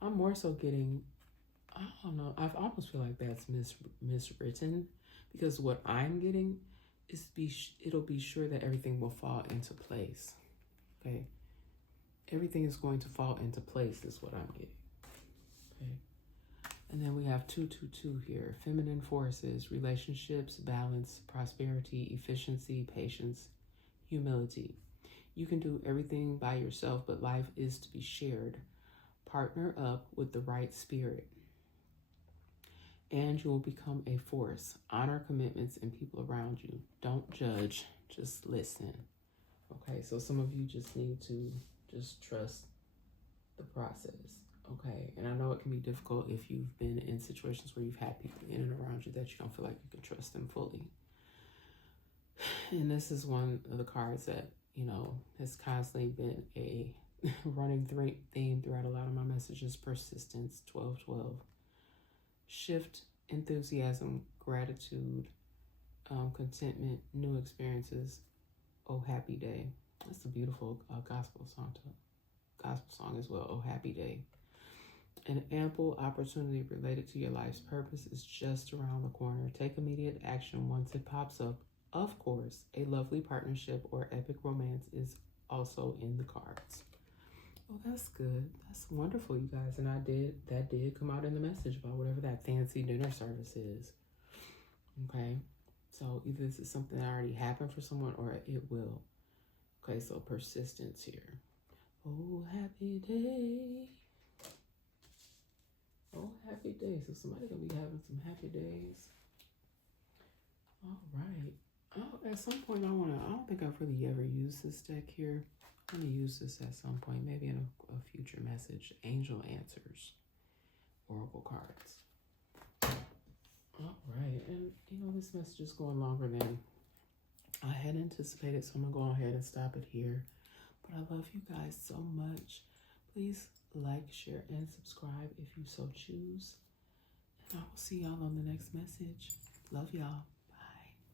I'm more so getting, I don't know, I almost feel like that's miswritten, because what I'm getting is it'll be sure that everything will fall into place. Okay? Everything is going to fall into place is what I'm getting. Okay? And then we have 222 here. Feminine forces, relationships, balance, prosperity, efficiency, patience, humility. You can do everything by yourself, but life is to be shared. Partner up with the right spirit, and you will become a force. Honor commitments and people around you. Don't judge, just listen. Okay, so some of you just need to just trust the process. Okay, and I know it can be difficult if you've been in situations where you've had people in and around you that you don't feel like you can trust them fully. And this is one of the cards that, you know, has constantly been a running theme throughout a lot of my messages. Persistence, 12-12. Shift, enthusiasm, gratitude, contentment, new experiences. Oh, happy day. That's a beautiful gospel song as well. Oh, happy day. An ample opportunity related to your life's purpose is just around the corner. Take immediate action once it pops up. Of course, a lovely partnership or epic romance is also in the cards. Oh, that's good. That's wonderful, you guys. And that did come out in the message about whatever that fancy dinner service is. Okay. So either this is something that already happened for someone or it will. Okay, so persistence here. Oh, happy day. Oh, happy day. So somebody gonna be having some happy days. All right. Oh, at some point I don't think I've really ever used this deck here. I'm gonna use this at some point, maybe in a future message. Angel Answers, Oracle cards. All right, and you know, this message is going longer than I had anticipated, so I'm gonna go ahead and stop it here. But I love you guys so much. Please like, share, and subscribe if you so choose. And I will see y'all on the next message. Love y'all.